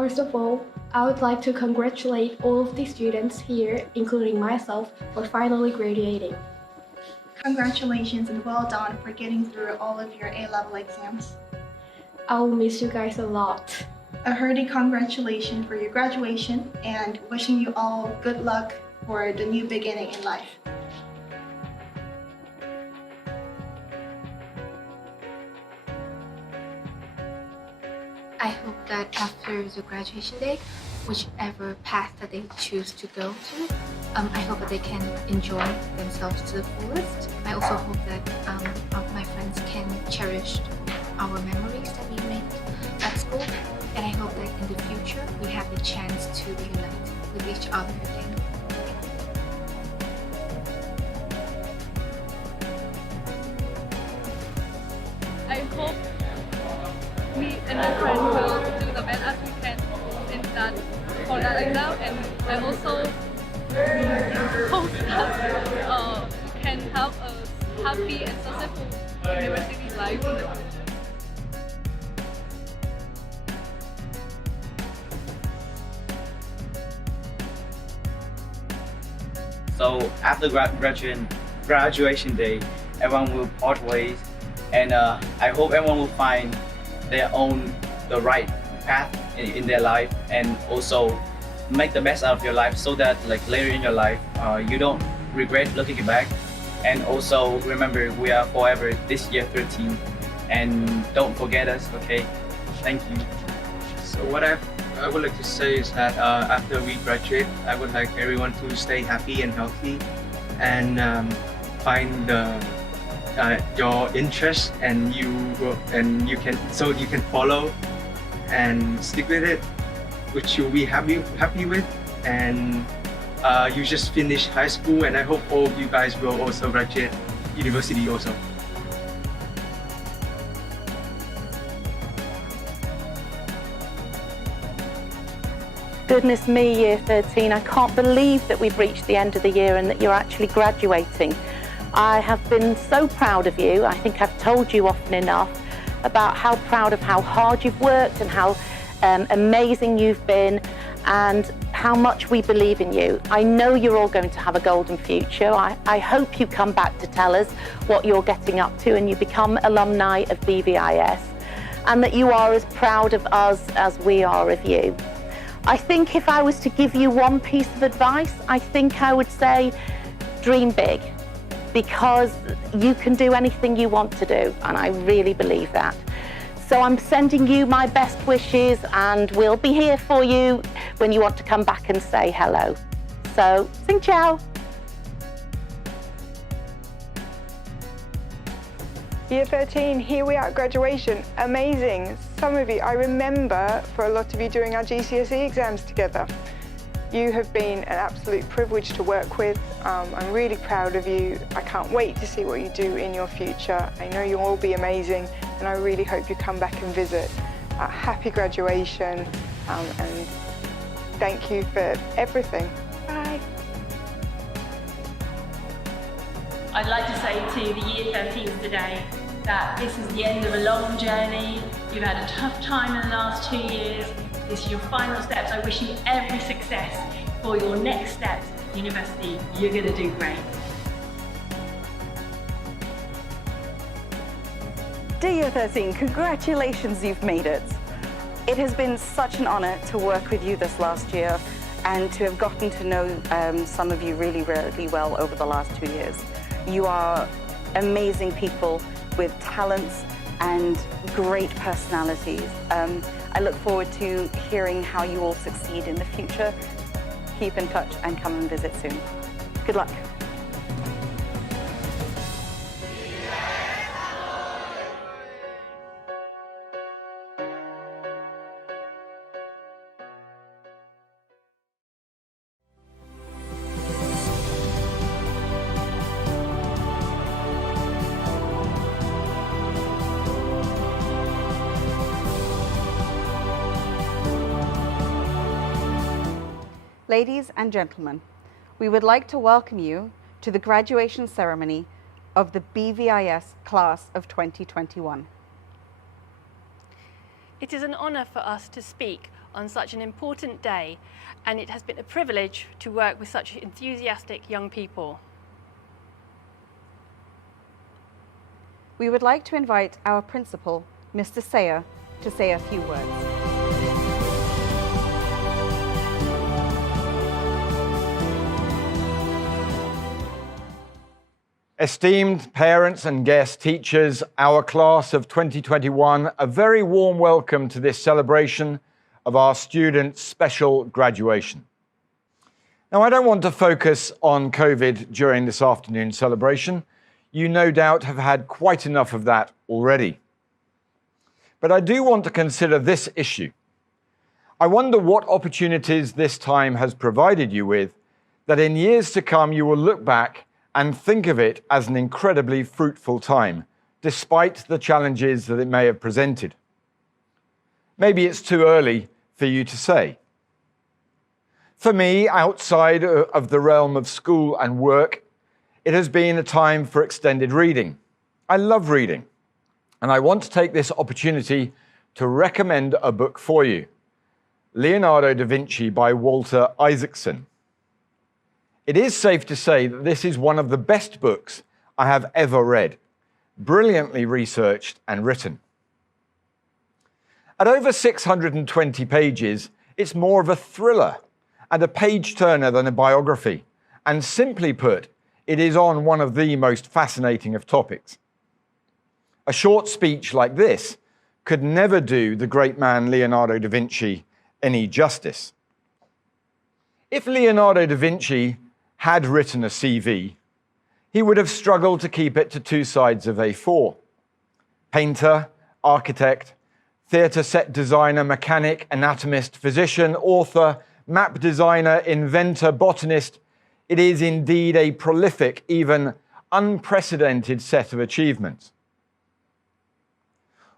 First of all, I would like to congratulate all of the students here, including myself, for finally graduating. Congratulations and well done for getting through all of your A-level exams. I will miss you guys a lot. A hearty congratulations for your graduation and wishing you all good luck for the new beginning in life. I hope that after the graduation day, whichever path that they choose to go to, I hope that they can enjoy themselves to the fullest. I also hope that all my friends can cherish our memories that we made at school, and I hope that in the future we have the chance to reunite with each other again. I hope me and my friend will do the best as we can in that for that exam, and I also hope that can have a happy and successful university life in the future. So after graduation day, everyone will part ways, and I hope everyone will find the right path in their life, and also make the best out of your life, so that like later in your life you don't regret looking back. And also remember, we are forever this year 13, and don't forget us, okay? Thank you. So what I would like to say is that after we graduate, I would like everyone to stay happy and healthy, and find your interest, and you can follow and stick with it, which you'll be happy with, and you just finished high school, and I hope all of you guys will also graduate university also. Goodness me, year 13, I can't believe that we've reached the end of the year and that you're actually graduating. I have been so proud of you. I think I've told you often enough about how proud of how hard you've worked and how amazing you've been, and how much we believe in you. I know you're all going to have a golden future. I hope you come back to tell us what you're getting up to and you become alumni of BVIS, and that you are as proud of us as we are of you. I think if I was to give you one piece of advice, I think I would say dream big, because you can do anything you want to do, and I really believe that. So I'm sending you my best wishes, and we'll be here for you when you want to come back and say hello. So, sing ciao. Year 13, here we are at graduation. Amazing. Some of you, I remember for a lot of you doing our GCSE exams together. You have been an absolute privilege to work with. I'm really proud of you. I can't wait to see what you do in your future. I know you'll all be amazing, and I really hope you come back and visit. Happy graduation, and thank you for everything. Bye. I'd like to say to the Year 13s today that this is the end of a long journey. You've had a tough time in the last 2 years. This is your final steps. I wish you every success for your next steps at university. You're going to do great. Dear Year 13, congratulations, you've made it. It has been such an honour to work with you this last year, and to have gotten to know some of you really, really well over the last 2 years. You are amazing people with talents and great personalities. I look forward to hearing how you all succeed in the future. Keep in touch and come and visit soon. Good luck. Ladies and gentlemen, we would like to welcome you to the graduation ceremony of the BVIS class of 2021. It is an honour for us to speak on such an important day, and it has been a privilege to work with such enthusiastic young people. We would like to invite our principal, Mr. Sayer, to say a few words. Esteemed parents and guest teachers, our class of 2021, a very warm welcome to this celebration of our students' special graduation. Now, I don't want to focus on COVID during this afternoon celebration. You no doubt have had quite enough of that already. But I do want to consider this issue. I wonder what opportunities this time has provided you with that in years to come you will look back and think of it as an incredibly fruitful time, despite the challenges that it may have presented. Maybe it's too early for you to say. For me, outside of the realm of school and work, it has been a time for extended reading. I love reading, and I want to take this opportunity to recommend a book for you, Leonardo da Vinci by Walter Isaacson. It is safe to say that this is one of the best books I have ever read, brilliantly researched and written. At over 620 pages, it's more of a thriller and a page-turner than a biography, and simply put, it is on one of the most fascinating of topics. A short speech like this could never do the great man Leonardo da Vinci any justice. If Leonardo da Vinci had written a CV, he would have struggled to keep it to two sides of A4. Painter, architect, theatre set designer, mechanic, anatomist, physician, author, map designer, inventor, botanist, it is indeed a prolific, even unprecedented set of achievements.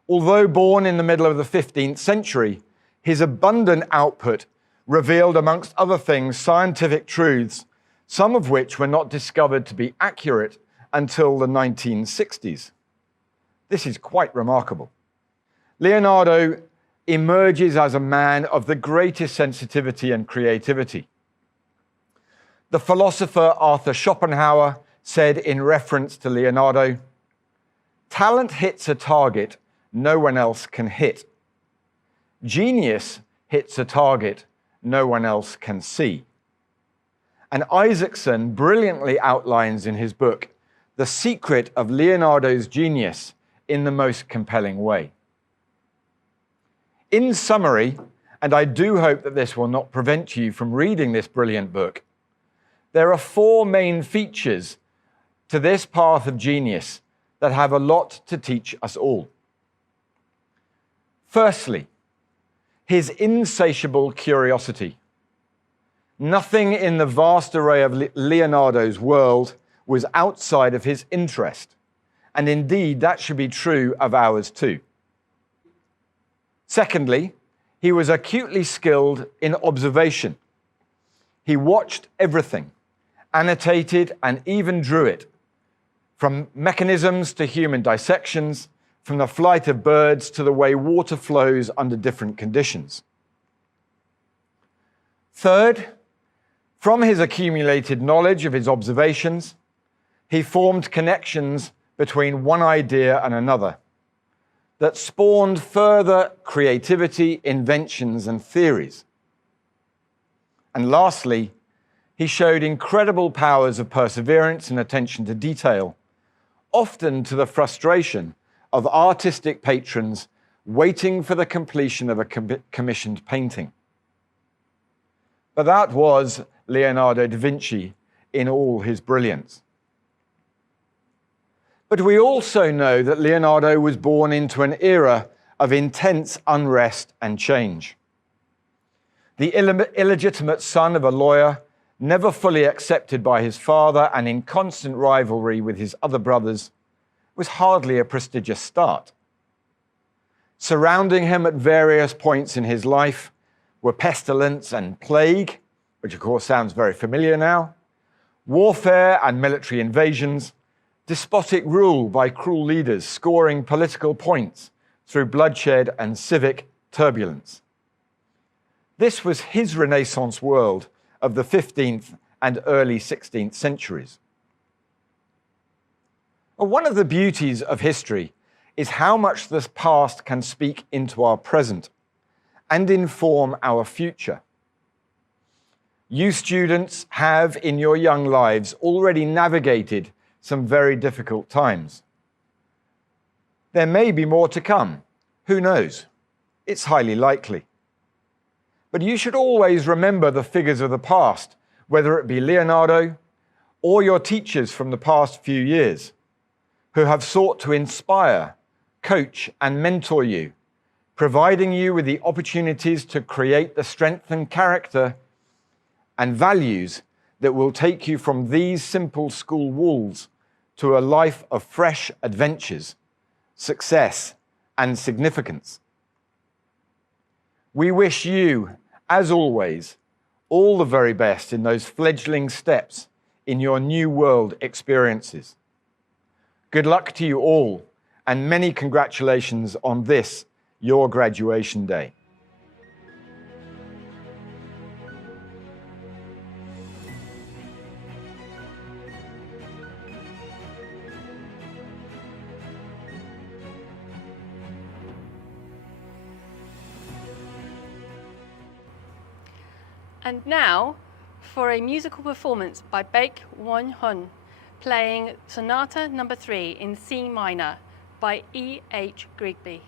Although born in the middle of the 15th century, his abundant output revealed, amongst other things, scientific truths, some of which were not discovered to be accurate until the 1960s. This is quite remarkable. Leonardo emerges as a man of the greatest sensitivity and creativity. The philosopher Arthur Schopenhauer said in reference to Leonardo, "Talent hits a target no one else can hit. Genius hits a target no one else can see." And Isaacson brilliantly outlines in his book the secret of Leonardo's genius in the most compelling way. In summary, and I do hope that this will not prevent you from reading this brilliant book, there are four main features to this path of genius that have a lot to teach us all. Firstly, his insatiable curiosity. Nothing in the vast array of Leonardo's world was outside of his interest, and indeed that should be true of ours too. Secondly, he was acutely skilled in observation. He watched everything, annotated and even drew it, from mechanisms to human dissections, from the flight of birds to the way water flows under different conditions. Third, from his accumulated knowledge of his observations, he formed connections between one idea and another that spawned further creativity, inventions, and theories. And lastly, he showed incredible powers of perseverance and attention to detail, often to the frustration of artistic patrons waiting for the completion of a commissioned painting. But that was Leonardo da Vinci in all his brilliance. But we also know that Leonardo was born into an era of intense unrest and change. The illegitimate son of a lawyer, never fully accepted by his father and in constant rivalry with his other brothers, was hardly a prestigious start. Surrounding him at various points in his life were pestilence and plague, which of course sounds very familiar now, warfare and military invasions, despotic rule by cruel leaders scoring political points through bloodshed and civic turbulence. This was his Renaissance world of the 15th and early 16th centuries. One of the beauties of history is how much the past can speak into our present and inform our future. You students have, in your young lives, already navigated some very difficult times. There may be more to come. Who knows? It's highly likely. But you should always remember the figures of the past, whether it be Leonardo or your teachers from the past few years, who have sought to inspire, coach, and mentor you, providing you with the opportunities to create the strength and character and values that will take you from these simple school walls to a life of fresh adventures, success, and significance. We wish you, as always, all the very best in those fledgling steps in your new world experiences. Good luck to you all, and many congratulations on this, your graduation day. And now, for a musical performance by Baek Won Hun, playing Sonata No. 3 in C minor by E.H. Grigby.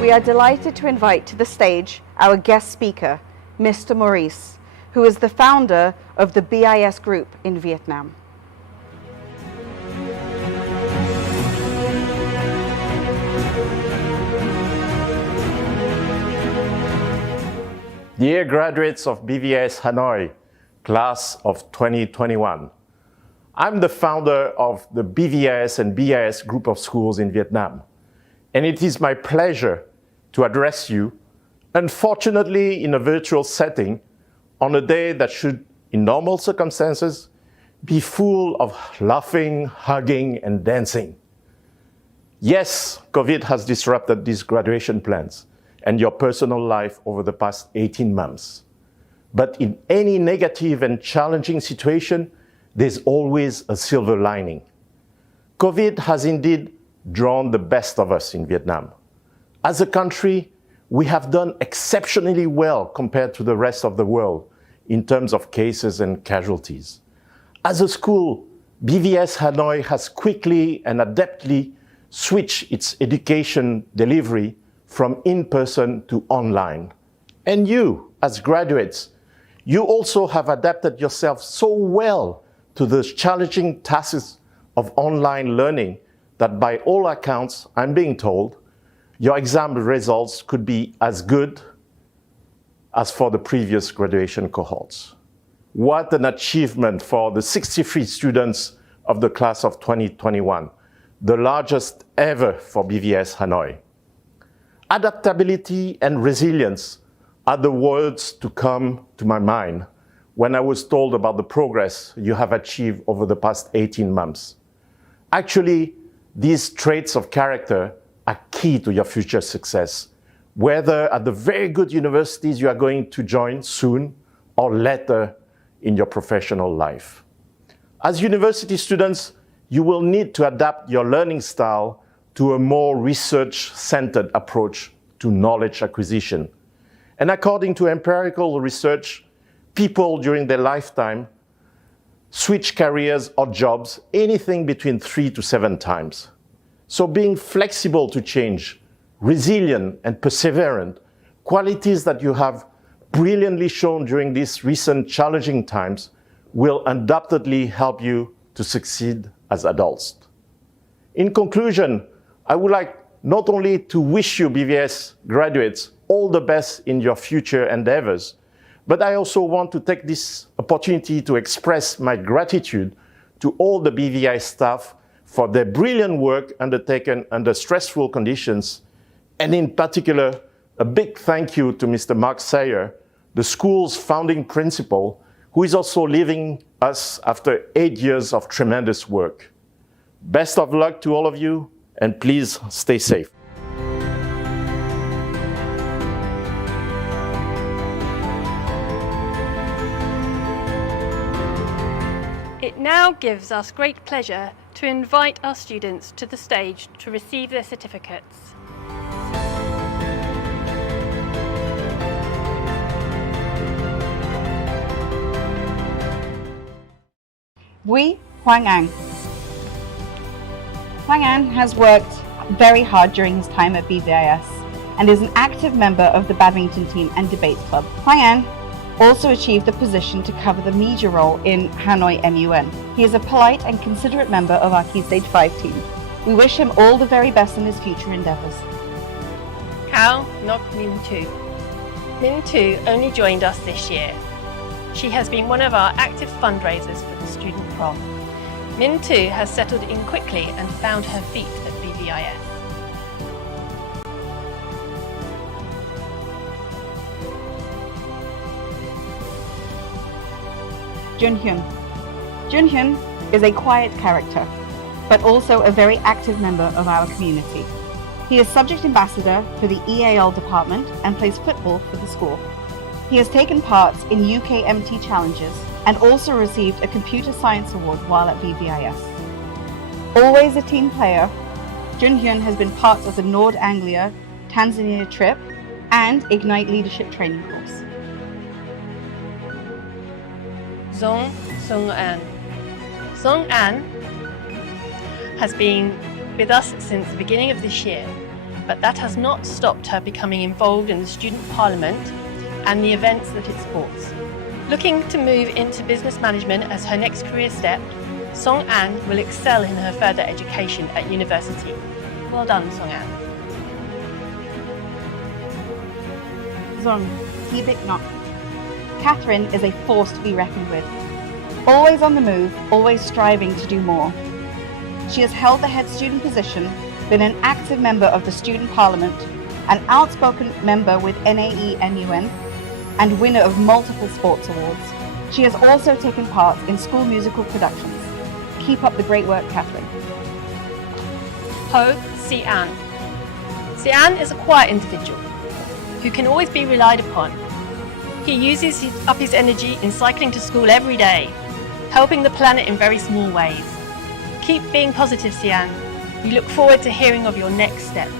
We are delighted to invite to the stage our guest speaker, Mr. Maurice, who is the founder of the BVIS group in Vietnam. Dear graduates of BVIS Hanoi, class of 2021, I'm the founder of the BVIS and BIS group of schools in Vietnam, and it is my pleasure to address you, unfortunately in a virtual setting, on a day that should, in normal circumstances, be full of laughing, hugging, and dancing. Yes, COVID has disrupted these graduation plans and your personal life over the past 18 months. But in any negative and challenging situation, there's always a silver lining. COVID has indeed drawn the best of us in Vietnam. As a country, we have done exceptionally well compared to the rest of the world in terms of cases and casualties. As a school, BVIS Hanoi has quickly and adeptly switched its education delivery from in-person to online. And you, as graduates, you also have adapted yourself so well to the challenging tasks of online learning that by all accounts, I'm being told, your exam results could be as good as for the previous graduation cohorts. What an achievement for the 63 students of the class of 2021, the largest ever for BVIS Hanoi. Adaptability and resilience are the words to come to my mind when I was told about the progress you have achieved over the past 18 months. Actually, these traits of character are key to your future success, whether at the very good universities you are going to join soon or later in your professional life. As university students, you will need to adapt your learning style to a more research-centered approach to knowledge acquisition. And according to empirical research, people during their lifetime switch careers or jobs anything between 3 to 7 times. So being flexible to change, resilient and perseverant, qualities that you have brilliantly shown during these recent challenging times, will undoubtedly help you to succeed as adults. In conclusion, I would like not only to wish you BVIS graduates all the best in your future endeavors, but I also want to take this opportunity to express my gratitude to all the BVI staff for their brilliant work undertaken under stressful conditions, and in particular, a big thank you to Mr. Mark Sayer, the school's founding principal, who is also leaving us after 8 years of tremendous work. Best of luck to all of you, and please stay safe. It now gives us great pleasure to invite our students to the stage to receive their certificates. Hoang Anh. Hoang Anh has worked very hard during his time at BVIS and is an active member of the badminton team and debates club. Hoang Anh also achieved the position to cover the media role in Hanoi MUN. He is a polite and considerate member of our Key Stage 5 team. We wish him all the very best in his future endeavours. How not Min Tu? Min Tu only joined us this year. She has been one of our active fundraisers for the student prom. Min Tu has settled in quickly and found her feet at BVIS. Jun Hyun. Jun Hyun is a quiet character, but also a very active member of our community. He is subject ambassador for the EAL department and plays football for the school. He has taken part in UKMT challenges and also received a computer science award while at BVIS. Always a team player, Junhyun has been part of the Nord Anglia Tanzania trip and Ignite leadership training course. Sung-an. Sung-an has been with us since the beginning of this year, but that has not stopped her becoming involved in the student parliament and the events that it supports. Looking to move into business management as her next career step, Song-an will excel in her further education at university. Well done, Song-an. Zong, Hibik Nok. Catherine is a force to be reckoned with. Always on the move, always striving to do more. She has held the head student position, been an active member of the student parliament, an outspoken member with NAE-NUN, and winner of multiple sports awards. She has also taken part in school musical productions. Keep up the great work, Catherine. Ho Si-an. Si-an is a quiet individual who can always be relied upon. He uses up his energy in cycling to school every day, helping the planet in very small ways. Keep being positive, Si-an. We look forward to hearing of your next steps.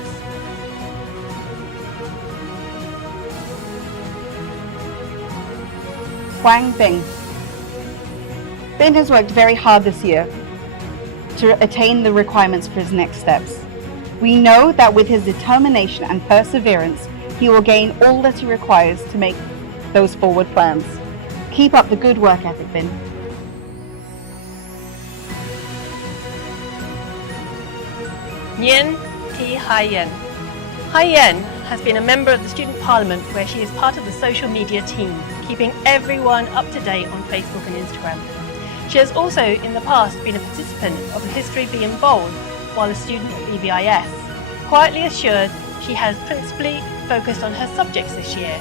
Huang Bing. Bin has worked very hard this year to attain the requirements for his next steps. We know that with his determination and perseverance, he will gain all that he requires to make those forward plans. Keep up the good work ethic, Bin. Nguyen Thi Hai-yen. Hai-yen has been a member of the student parliament where she is part of the social media team, keeping everyone up to date on Facebook and Instagram. She has also in the past been a participant of the History Being Bold while a student at BVIS. Quietly assured, she has principally focused on her subjects this year.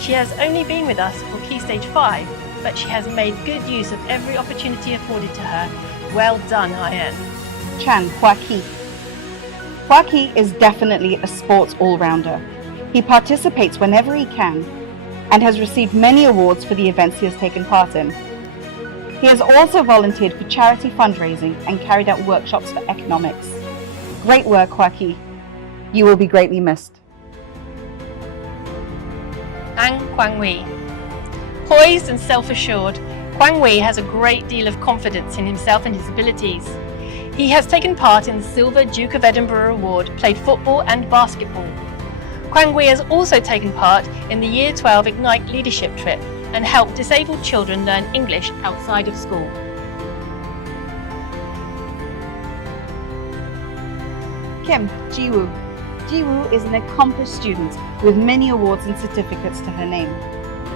She has only been with us for Key Stage 5, but she has made good use of every opportunity afforded to her. Well done, Hai-yen. Chan Hua Ki. Hua Ki is definitely a sports all-rounder. He participates whenever he can and has received many awards for the events he has taken part in. He has also volunteered for charity fundraising and carried out workshops for economics. Great work, Hua Ki. You will be greatly missed. Ang Kwang Wee. Poised and self-assured, Kwang Wee has a great deal of confidence in himself and his abilities. He has taken part in the Silver Duke of Edinburgh Award, played football and basketball. Kwang Wee has also taken part in the Year 12 Ignite leadership trip and helped disabled children learn English outside of school. Kim Jiwoo. Jiwoo is an accomplished student with many awards and certificates to her name.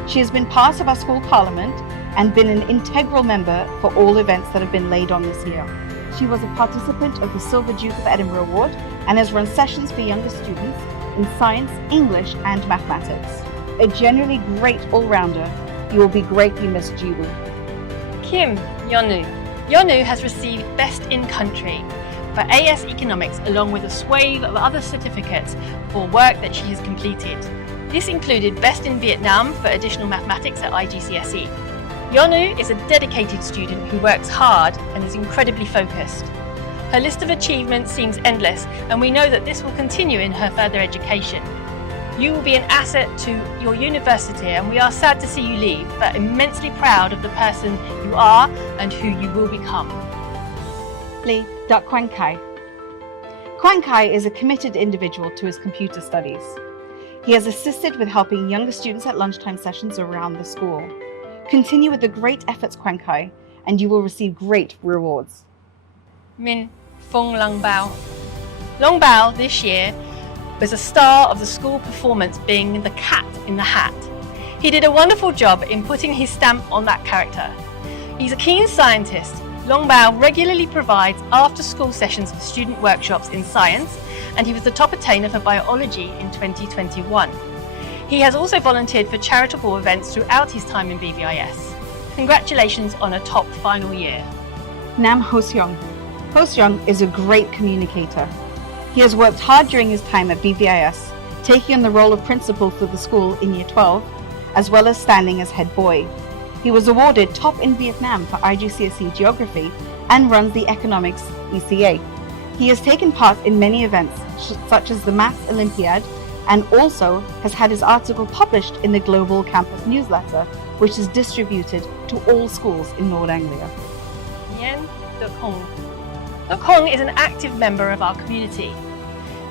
She has been part of our school parliament and been an integral member for all events that have been laid on this year. She was a participant of the Silver Duke of Edinburgh Award and has run sessions for younger students in science, English and mathematics. A generally great all-rounder, you will be greatly missed, Jiwoo. Kim Yeonu. Yeonu has received Best in Country for AS Economics along with a swathe of other certificates for work that she has completed. This included Best in Vietnam for additional mathematics at IGCSE. Yeonu is a dedicated student who works hard and is incredibly focused. Her list of achievements seems endless, and we know that this will continue in her further education. You will be an asset to your university, and we are sad to see you leave, but immensely proud of the person you are and who you will become. Lee Duck Kwang Kai. Kwang Kai is a committed individual to his computer studies. He has assisted with helping younger students at lunchtime sessions around the school. Continue with the great efforts, Kwang Kai, and you will receive great rewards. Min Fung Long Bao. Long Bao this year was a star of the school performance, being the cat in the hat. He did a wonderful job in putting his stamp on that character. He's a keen scientist. Long Bao regularly provides after-school sessions for student workshops in science, and he was the top attainer for biology in 2021. He has also volunteered for charitable events throughout his time in BVIS. Congratulations on a top final year. Nam Ho-seong. Ho-seong is a great communicator. He has worked hard during his time at BVIS, taking on the role of principal for the school in Year 12, as well as standing as head boy. He was awarded top in Vietnam for IGCSE Geography and runs the Economics ECA. He has taken part in many events, such as the Maths Olympiad, and also has had his article published in the Global Campus newsletter, which is distributed to all schools in Nord Anglia. Nguyen Duc Hong. Duc Hong is an active member of our community.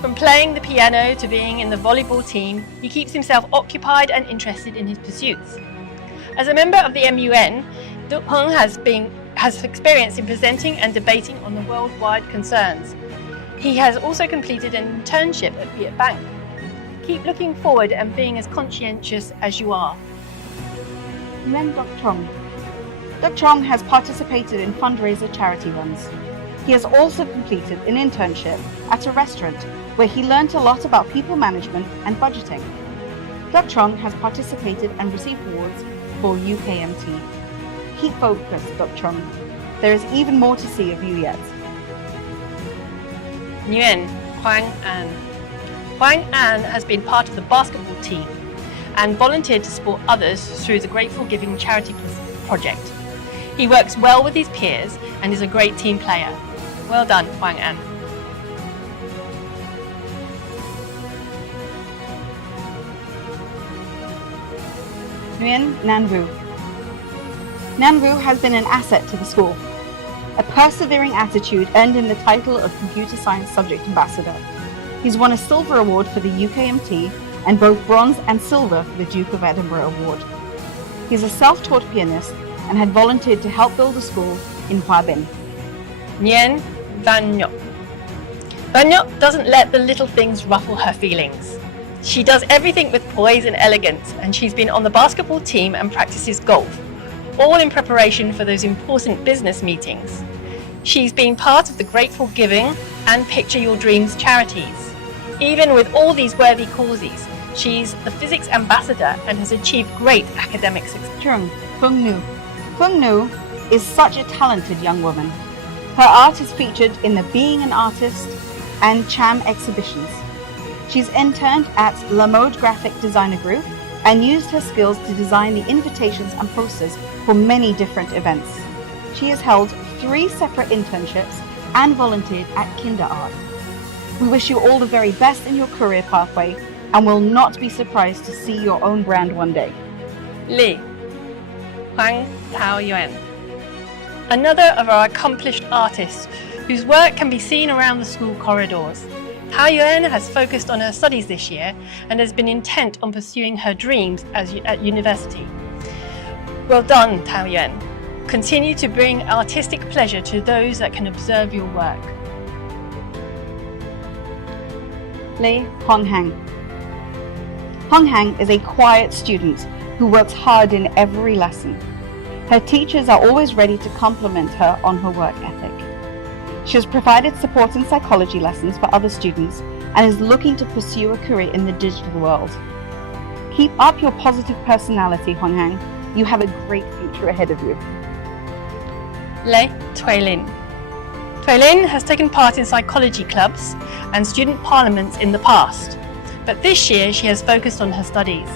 From playing the piano to being in the volleyball team, he keeps himself occupied and interested in his pursuits. As a member of the MUN, Duc Hong has experience in presenting and debating on the worldwide concerns. He has also completed an internship at Viet Bank. Keep looking forward and being as conscientious as you are. Nguyen Duc Trong. Duc Trong has participated in fundraiser charity runs. He has also completed an internship at a restaurant where he learned a lot about people management and budgeting. Duc Trong has participated and received awards for UKMT. Keep focused, Duc Trong. There is even more to see of you yet. Nguyen Quang An. Quang An has been part of the basketball team and volunteered to support others through the Grateful Giving charity project. He works well with his peers and is a great team player. Well done, Quang An. Nguyen Nan Vu. Nan Vu has been an asset to the school. A persevering attitude earned him the title of Computer Science Subject Ambassador. He's won a silver award for the UKMT and both bronze and silver for the Duke of Edinburgh Award. He's a self-taught pianist and had volunteered to help build a school in Hoa Binh. Nguyen Van Nhok. Van Nhok doesn't let the little things ruffle her feelings. She does everything with poise and elegance, and she's been on the basketball team and practices golf, all in preparation for those important business meetings. She's been part of the Grateful Giving and Picture Your Dreams charities. Even with all these worthy causes, she's the physics ambassador and has achieved great academic success. Trung Phung Nu. Phung Nu is such a talented young woman. Her art is featured in the Being an Artist and Cham exhibitions. She's interned at La Mode Graphic Designer Group and used her skills to design the invitations and posters for many different events. She has held 3 separate internships and volunteered at Kinder Art. We wish you all the very best in your career pathway and will not be surprised to see your own brand one day. Li Huang Tao Yuan. Another of our accomplished artists whose work can be seen around the school corridors. Tao Yuan has focused on her studies this year and has been intent on pursuing her dreams at university. Well done, Tao Yuan. Continue to bring artistic pleasure to those that can observe your work. Lei Hong Hang. Hong Hang is a quiet student who works hard in every lesson. Her teachers are always ready to compliment her on her work ethic. She has provided support and psychology lessons for other students and is looking to pursue a career in the digital world. Keep up your positive personality, Hong Hang. You have a great future ahead of you. Lei Tui Lin. Tui Lin has taken part in psychology clubs and student parliaments in the past, but this year she has focused on her studies.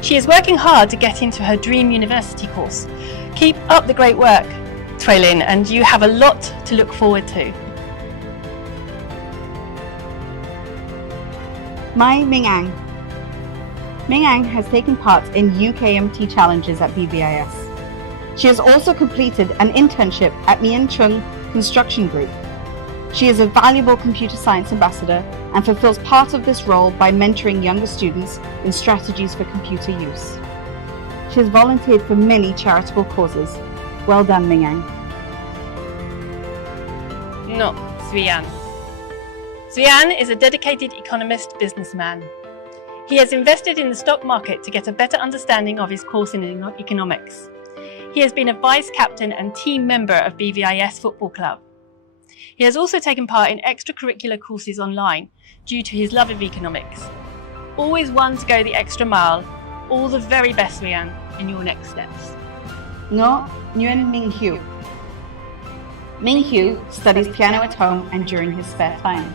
She is working hard to get into her dream university course. Keep up the great work, Tui Lin, and you have a lot to look forward to. Mai Ming Ang. Ming Ang has taken part in UKMT challenges at BVIS. She has also completed an internship at Mien Chung Construction Group. She is a valuable computer science ambassador and fulfills part of this role by mentoring younger students in strategies for computer use. She has volunteered for many charitable causes. Well done, Ming Ang. No, Svian. Svian is a dedicated economist businessman. He has invested in the stock market to get a better understanding of his course in economics. He has been a vice captain and team member of BVIS Football Club. He has also taken part in extracurricular courses online due to his love of economics. Always one to go the extra mile. All the very best, Rian, in your next steps. No Nguyen Minh Hugh. Minh Hugh studies piano at home and during his spare time.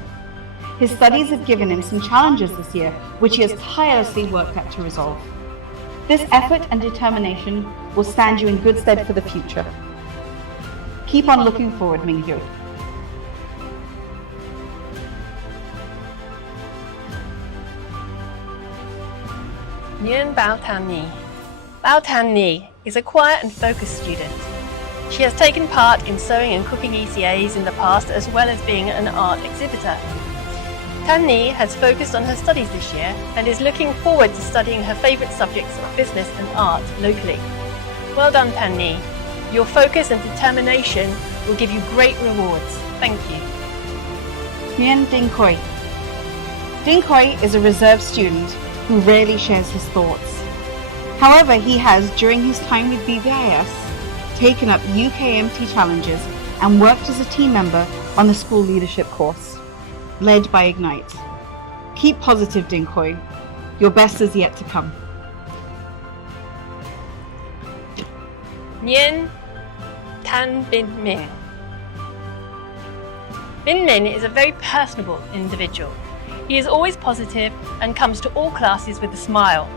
His studies have given him some challenges this year, which he has tirelessly worked at to resolve. This effort and determination will stand you in good stead for the future. Keep on looking forward, Mingyu. Nguyen Bao Tan Ni. Bao Tan Ni is a quiet and focused student. She has taken part in sewing and cooking ECAs in the past, as well as being an art exhibitor. Tan Ni has focused on her studies this year and is looking forward to studying her favourite subjects of business and art locally. Well done, Tan Ni. Your focus and determination will give you great rewards. Thank you. Nguyen Ding Khoi. Ding Khoi is a reserved student who rarely shares his thoughts. However, he has, during his time with BVIS, taken up UKMT challenges and worked as a team member on the school leadership course, led by Ignite. Keep positive, Ding Khoi. Your best is yet to come. Nguyen Tan Bin Min. Bin Min is a very personable individual. He is always positive and comes to all classes with a smile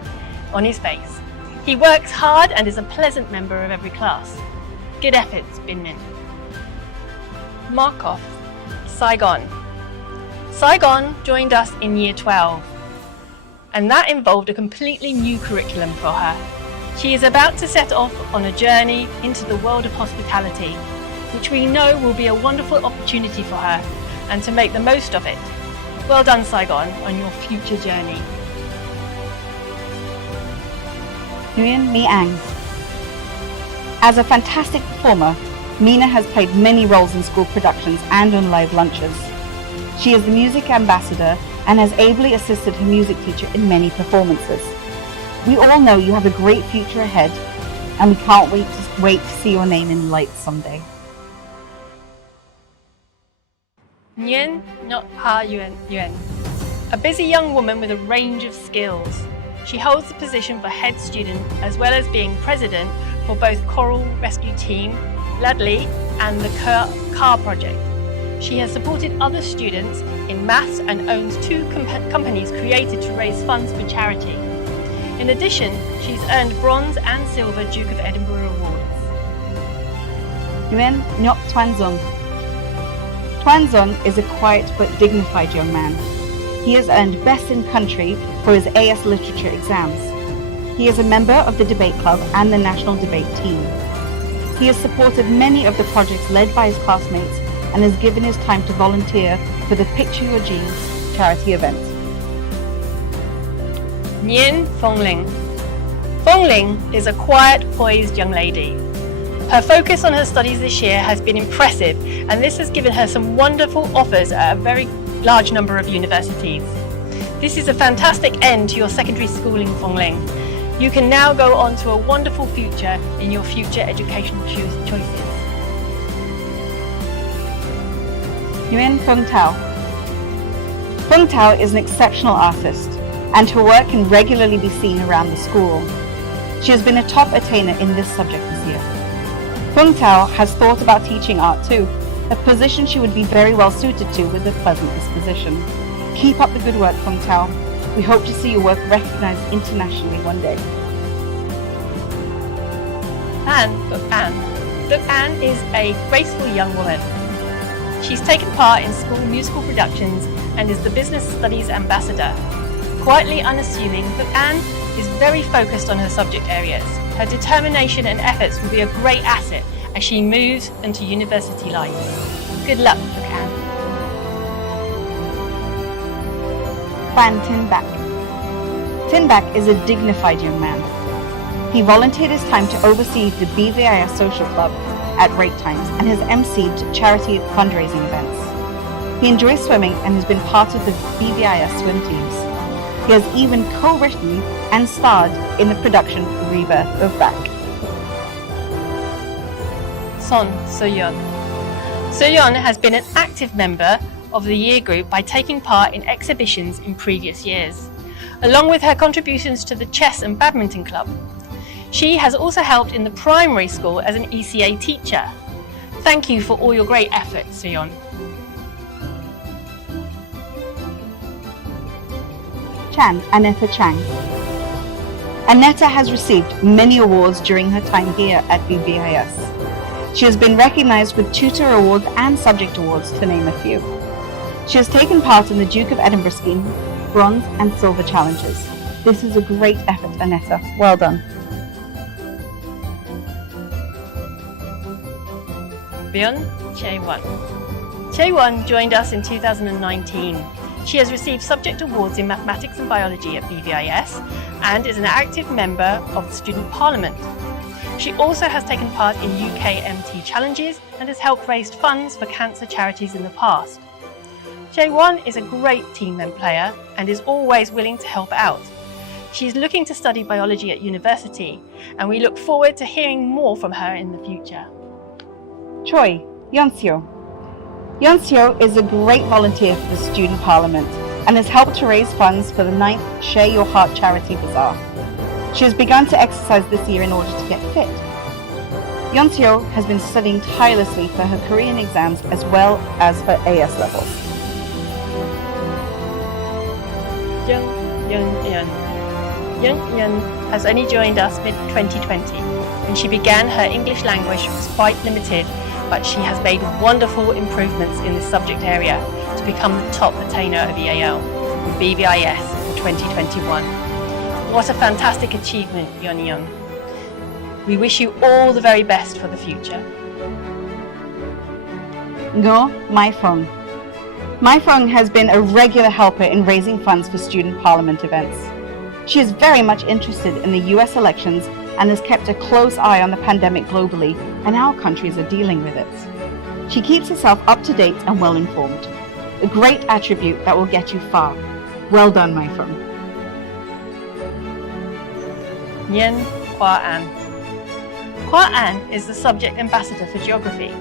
on his face. He works hard and is a pleasant member of every class. Good efforts, Bin Min. Markov, Saigon. Saigon joined us in Year 12, and that involved a completely new curriculum for her. She is about to set off on a journey into the world of hospitality, which we know will be a wonderful opportunity for her, and to make the most of it. Well done, Saigon, on your future journey. Nguyen Mi Ang. As a fantastic performer, Mina has played many roles in school productions and on live lunches. She is the music ambassador and has ably assisted her music teacher in many performances. We all know you have a great future ahead, and we can't wait to see your name in lights someday. Nguyen Not Ha Yuan Yuan. A busy young woman with a range of skills. She holds the position for head student as well as being president for both Coral Rescue Team, Ladley and the CAR project. She has supported other students in maths and owns 2 companies created to raise funds for charity. In addition, she's earned bronze and silver Duke of Edinburgh awards. Nguyen Nyok Twanzong. Twanzong is a quiet but dignified young man. He has earned Best in Country for his AS Literature exams. He is a member of the debate club and the national debate team. He has supported many of the projects led by his classmates and has given his time to volunteer for the Picture Your Genes charity event. Nguyen Fongling. Fongling is a quiet, poised young lady. Her focus on her studies this year has been impressive, and this has given her some wonderful offers at a very large number of universities. This is a fantastic end to your secondary schooling, Fongling. You can now go on to a wonderful future in your future educational choices. Nguyen Feng Tao. Feng Tao is an exceptional artist, and her work can regularly be seen around the school. She has been a top attainer in this subject this year. Feng Tao has thought about teaching art too, a position she would be very well suited to with a pleasant disposition. Keep up the good work, Feng Tao. We hope to see your work recognized internationally one day. And Duk An. Duk An is a graceful young woman. She's taken part in school musical productions and is the Business Studies Ambassador. Quietly unassuming, Duk An is very focused on her subject areas. Her determination and efforts will be a great asset as she moves into university life. Good luck, Duk An. Fan Tin Bak. Tin Bak is a dignified young man. He volunteered his time to oversee the BVIS Social Club at break times and has emceed charity fundraising events. He enjoys swimming and has been part of the BVIS swim teams. He has even co-written and starred in the production Rebirth of Bak. Son Soyeon. Soyeon has been an active member of the year group by taking part in exhibitions in previous years, along with her contributions to the chess and badminton club. She has also helped in the primary school as an ECA teacher. Thank you for all your great efforts, Soyeon. Chan, Aneta Chang. Aneta has received many awards during her time here at BVIS. She has been recognized with tutor awards and subject awards, to name a few. She has taken part in the Duke of Edinburgh scheme, bronze and silver challenges. This is a great effort, Aneta. Well done. Byun Chae-won. Chae-won joined us in 2019. She has received subject awards in mathematics and biology at BVIS and is an active member of the Student Parliament. She also has taken part in UK MT challenges and has helped raise funds for cancer charities in the past. Chae-won is a great team player and is always willing to help out. She is looking to study biology at university, and we look forward to hearing more from her in the future. Choi Yeonseo. Yeonseo is a great volunteer for the Student Parliament and has helped to raise funds for the 9th Share Your Heart Charity Bazaar. She has begun to exercise this year in order to get fit. Yeonseo has been studying tirelessly for her Korean exams as well as her AS levels. Jung Yeon. Jung Yeon has only joined us mid-2020. When she began, her English language was quite limited, but she has made wonderful improvements in this subject area to become the top attainer of EAL with BVIS in 2021. What a fantastic achievement, Yeon. We wish you all the very best for the future. Ngo Mai-fong. Mai-fong has been a regular helper in raising funds for Student Parliament events. She is very much interested in the US elections and has kept a close eye on the pandemic globally and how countries are dealing with it. She keeps herself up to date and well informed. A great attribute that will get you far. Well done, Mai-fong. Nguyen Khoa An. Khoa An is the subject ambassador for geography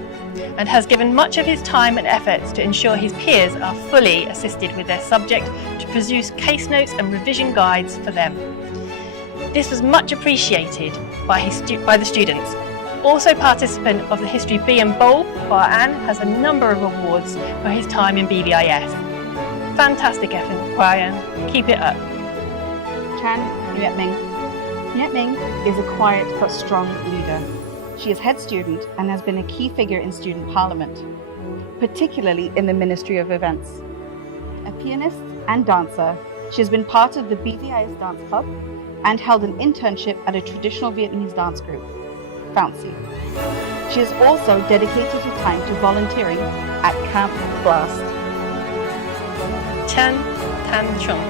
and has given much of his time and efforts to ensure his peers are fully assisted with their subject to produce case notes and revision guides for them. This was much appreciated by the students. Also participant of the History B and Bowl, Khoa An has a number of awards for his time in BVIS. Fantastic effort, Khoa An. Keep it up. Chan Nguyen-ming. Nguyen-ming is a quiet but strong leader. She is head student and has been a key figure in Student Parliament, particularly in the Ministry of Events. A pianist and dancer, she has been part of the BVIS Dance Club and held an internship at a traditional Vietnamese dance group, Bouncy. She has also dedicated her time to volunteering at Camp Blast. Chan Tan-chung.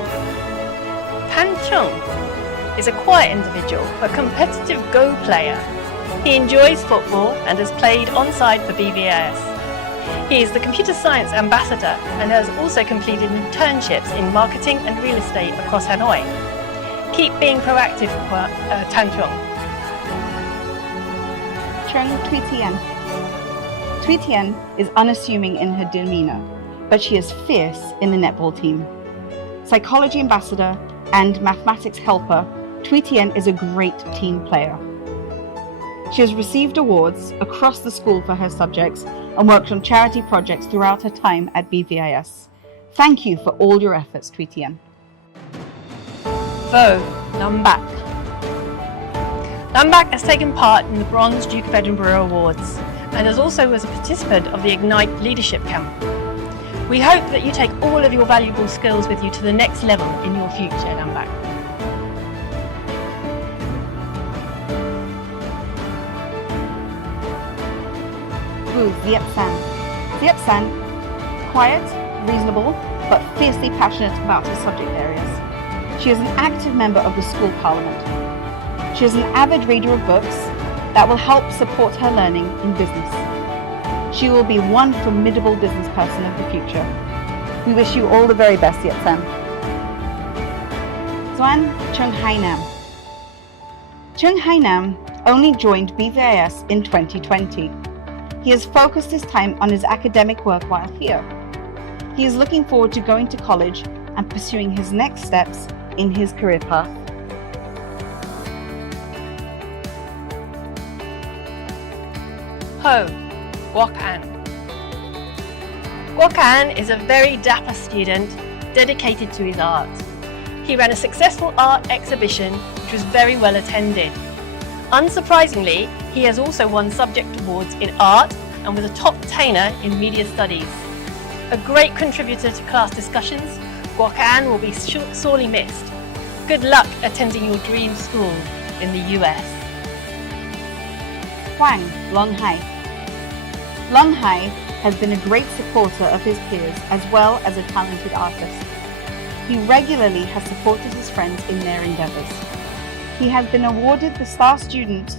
Tan-chung is a quiet individual but competitive Go player. He enjoys football and has played on-side for BVIS. He is the computer science ambassador and has also completed internships in marketing and real estate across Hanoi. Keep being proactive, Tan-chung. Chung Thuy Tien. Thuy Tien is unassuming in her demeanor, but she is fierce in the netball team. Psychology ambassador and mathematics helper, Thuy Tien is a great team player. She has received awards across the school for her subjects and worked on charity projects throughout her time at BVIS. Thank you for all your efforts, Thuy Tien. Vo Nam-bak. Nam-bak has taken part in the Bronze Duke of Edinburgh Awards and has also was a participant of the Ignite Leadership Camp. We hope that you take all of your valuable skills with you to the next level in your future, Nam-bak. Diep San. Diep San, quiet, reasonable, but fiercely passionate about her subject areas. She is an active member of the school parliament. She is an avid reader of books that will help support her learning in business. She will be one formidable business person of the future. We wish you all the very best, Diep San. Xuan Chung Hai Nam. Chung Hai Nam only joined BVIS in 2020. He has focused his time on his academic work while here. He is looking forward to going to college and pursuing his next steps in his career path. Ho Kwok An. Kwok An is a very dapper student dedicated to his art. He ran a successful art exhibition which was very well attended. Unsurprisingly, he has also won subject awards in art and was a top attainer in media studies. A great contributor to class discussions, Guo Kan will be sorely missed. Good luck attending your dream school in the US. Huang Longhai. Longhai has been a great supporter of his peers as well as a talented artist. He regularly has supported his friends in their endeavours. He has been awarded the Star Student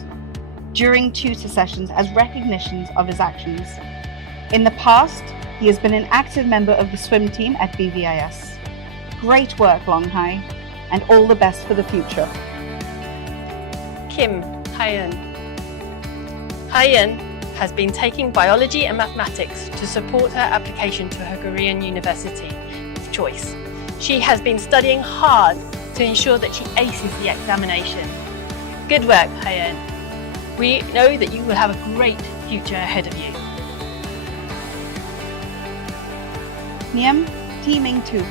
during tutor sessions as recognitions of his actions. In the past, he has been an active member of the swim team at BVIS. Great work, Longhai, and all the best for the future. Kim Hyeon. Hyeon has been taking biology and mathematics to support her application to her Korean university of choice. She has been studying hard to ensure that she aces the examination. Good work, Hyeon. We know that you will have a great future ahead of you. Niem Thi Ming Tu.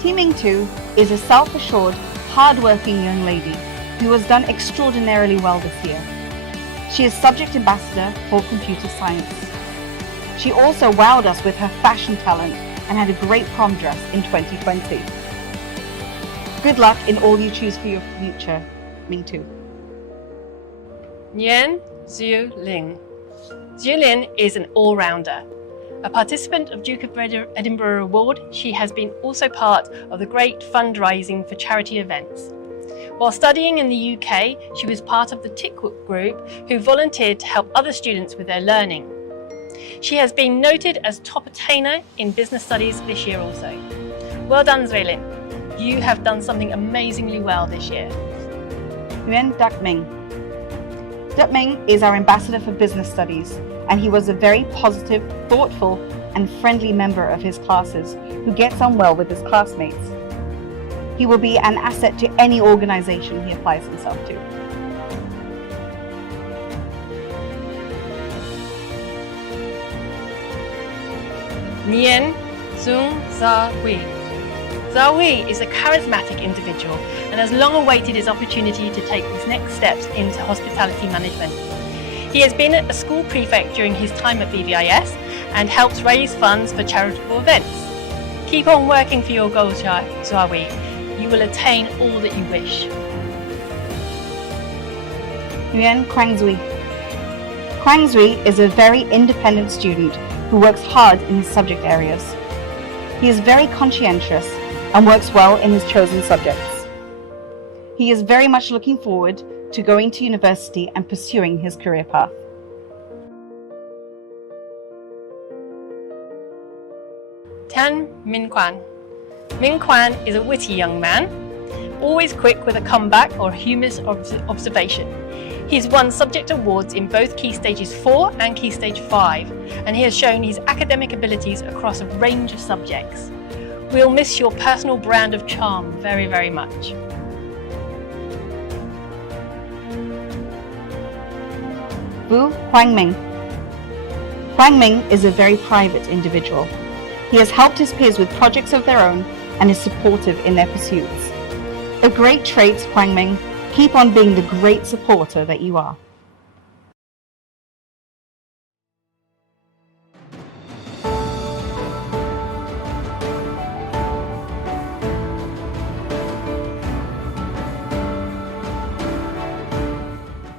Thi Ming Tu is a self-assured, hard-working young lady who has done extraordinarily well this year. She is subject ambassador for computer science. She also wowed us with her fashion talent and had a great prom dress in 2020. Good luck in all you choose for your future, Ming Tu. Nguyen Xiu Ling. Xiu Lin is an all-rounder. A participant of Duke of Edinburgh Award, she has been also part of the great fundraising for charity events. While studying in the UK, she was part of the TICWOOD group who volunteered to help other students with their learning. She has been noted as top attainer in business studies this year also. Well done, Zweilin. You have done something amazingly well this year. Nguyen Duc Ming. Duc Ming is our ambassador for business studies, and he was a very positive, thoughtful, and friendly member of his classes who gets on well with his classmates. He will be an asset to any organization he applies himself to. Nguyen Dung Za Hui. Za Hui is a charismatic individual and has long awaited his opportunity to take his next steps into hospitality management. He has been a school prefect during his time at BVIS and helps raise funds for charitable events. Keep on working for your goals, Za Hui. You will attain all that you wish. Nguyen Quang Zui. Quang Zui is a very independent student who works hard in his subject areas. He is very conscientious and works well in his chosen subjects. He is very much looking forward to going to university and pursuing his career path. Tan Min Quan. Min Quan is a witty young man, always quick with a comeback or humorous observation. He's won subject awards in both Key Stages 4 and Key Stage 5, and he has shown his academic abilities across a range of subjects. We'll miss your personal brand of charm very, very much. Wu Huangming. Huangming is a very private individual. He has helped his peers with projects of their own and is supportive in their pursuits. A great trait, Huangming. Keep on being the great supporter that you are.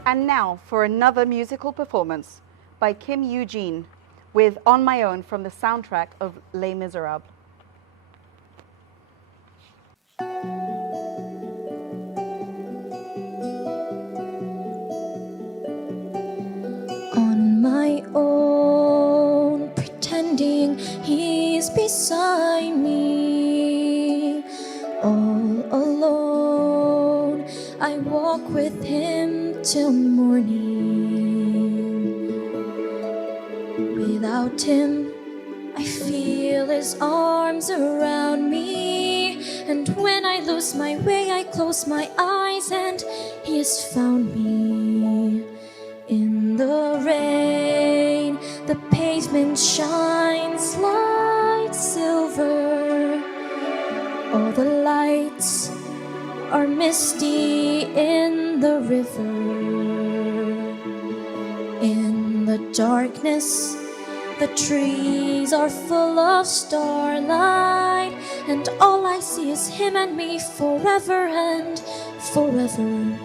And now for another musical performance by Kim Eugene with On My Own from the soundtrack of Les Miserables. On my own, pretending he's beside me. All alone, I walk with him till morning. Without him, I feel his arms around me. And when I lose my way, I close my eyes and he has found me. In the rain, the pavement shines like silver. All the lights are misty in the river. In the darkness, the trees are full of starlight, and all I see is him and me forever and forever.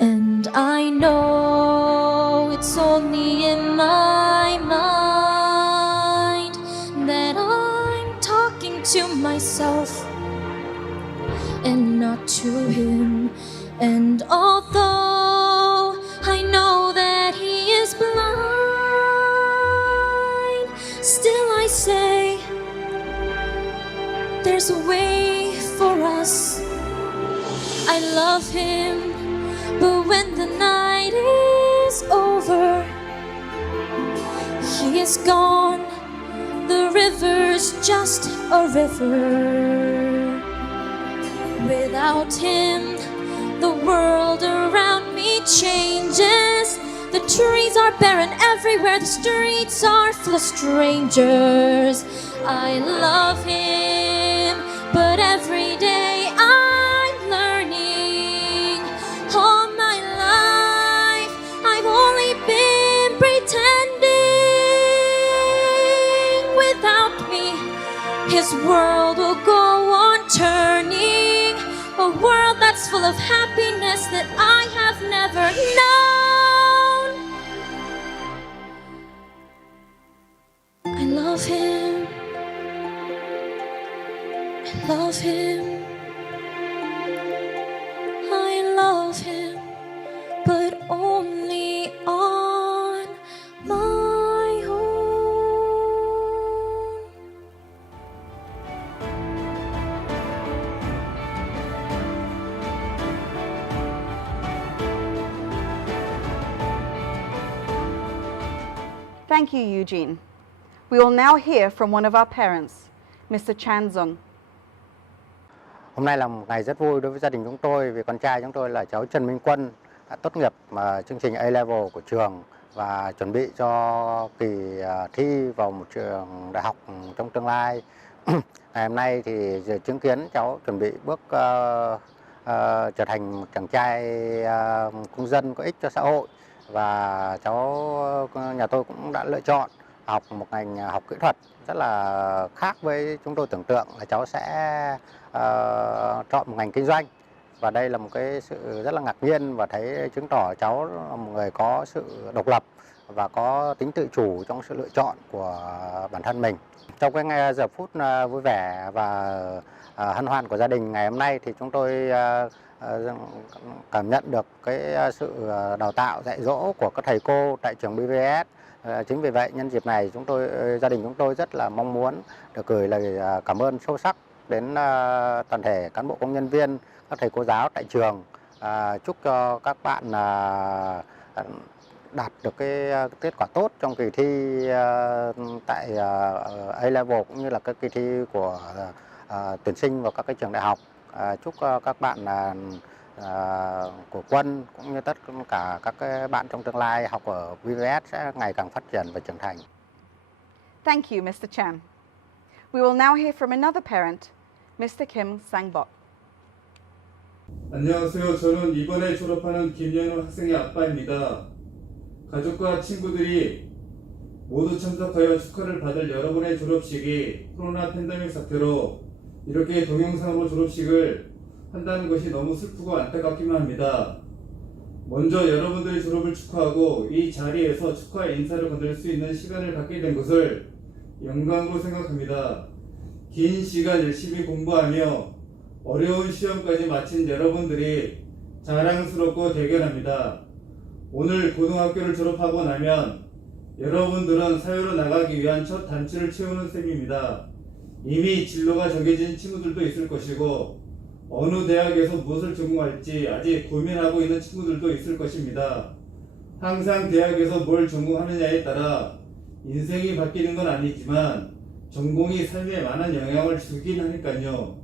And I know it's only in my mind that I'm talking to myself and not to him. And although I know that he is blind, still I say there's a way for us. I love him, but when the night is over, he is gone. The river's just a river. Without him, the world around me changes. The trees are barren everywhere, the streets are full of strangers. I love him, but every day I'm learning. All my life I've only been pretending. Without me, his world will go on turning. A world that's full of happiness that I have never known. I love him. I love him. I love him, but only on my own. Thank you, Eugene. We will now hear from one of our parents, Mr. Chan Zung. Hôm nay là một ngày rất vui đối với gia đình chúng tôi vì con trai chúng tôi là cháu Trần Minh Quân đã tốt nghiệp chương trình A-level của trường và chuẩn bị cho kỳ thi vào một trường đại học trong tương lai. Ngày hôm nay thì chứng kiến cháu chuẩn bị bước trở thành một chàng trai công dân có ích cho xã hội, và cháu nhà tôi cũng đã lựa chọn học một ngành học kỹ thuật rất là khác với chúng tôi tưởng tượng là cháu sẽ chọn một ngành kinh doanh. Và đây là một cái sự rất là ngạc nhiên và thấy chứng tỏ cháu là một người có sự độc lập và có tính tự chủ trong sự lựa chọn của bản thân mình. Trong cái giờ phút vui vẻ và hân hoan của gia đình ngày hôm nay thì chúng tôi cảm nhận được cái sự đào tạo dạy dỗ của các thầy cô tại trường BVIS. Chính vì vậy nhân dịp này gia đình chúng tôi rất là mong muốn được gửi lời cảm ơn sâu sắc đến toàn thể cán bộ công nhân viên, các thầy cô giáo tại trường. Chúc cho các bạn đạt được cái kết quả tốt trong kỳ thi tại A-level cũng như là các kỳ thi của tuyển sinh vào các cái trường đại học. Chúc các bạn của Quân cũng như tất cả các bạn trong tương lai học ở BVIS sẽ ngày càng phát triển và trưởng thành. Thank you, Mr. Chan. We will now hear from another parent, Mr. Kim Sang-bok. 안녕하세요. 저는 이번에 졸업하는 김연우 학생의 아빠입니다. 가족과 친구들이 모두 참석하여 축하를 받을 여러분의 졸업식이 코로나 팬데믹 사태로 이렇게 동영상으로 졸업식을 한다는 것이 너무 슬프고 안타깝기만 합니다. 먼저 여러분들의 졸업을 축하하고 이 자리에서 축하 인사를 건넬 수 있는 시간을 갖게 된 것을 영광으로 생각합니다. 긴 시간 열심히 공부하며 어려운 시험까지 마친 여러분들이 자랑스럽고 대견합니다. 오늘 고등학교를 졸업하고 나면 여러분들은 사회로 나가기 위한 첫 단추를 채우는 셈입니다. 이미 진로가 정해진 친구들도 있을 것이고 어느 대학에서 무엇을 전공할지 아직 고민하고 있는 친구들도 있을 것입니다. 항상 대학에서 뭘 전공하느냐에 따라 인생이 바뀌는 건 아니지만 전공이 삶에 많은 영향을 주긴 하니까요.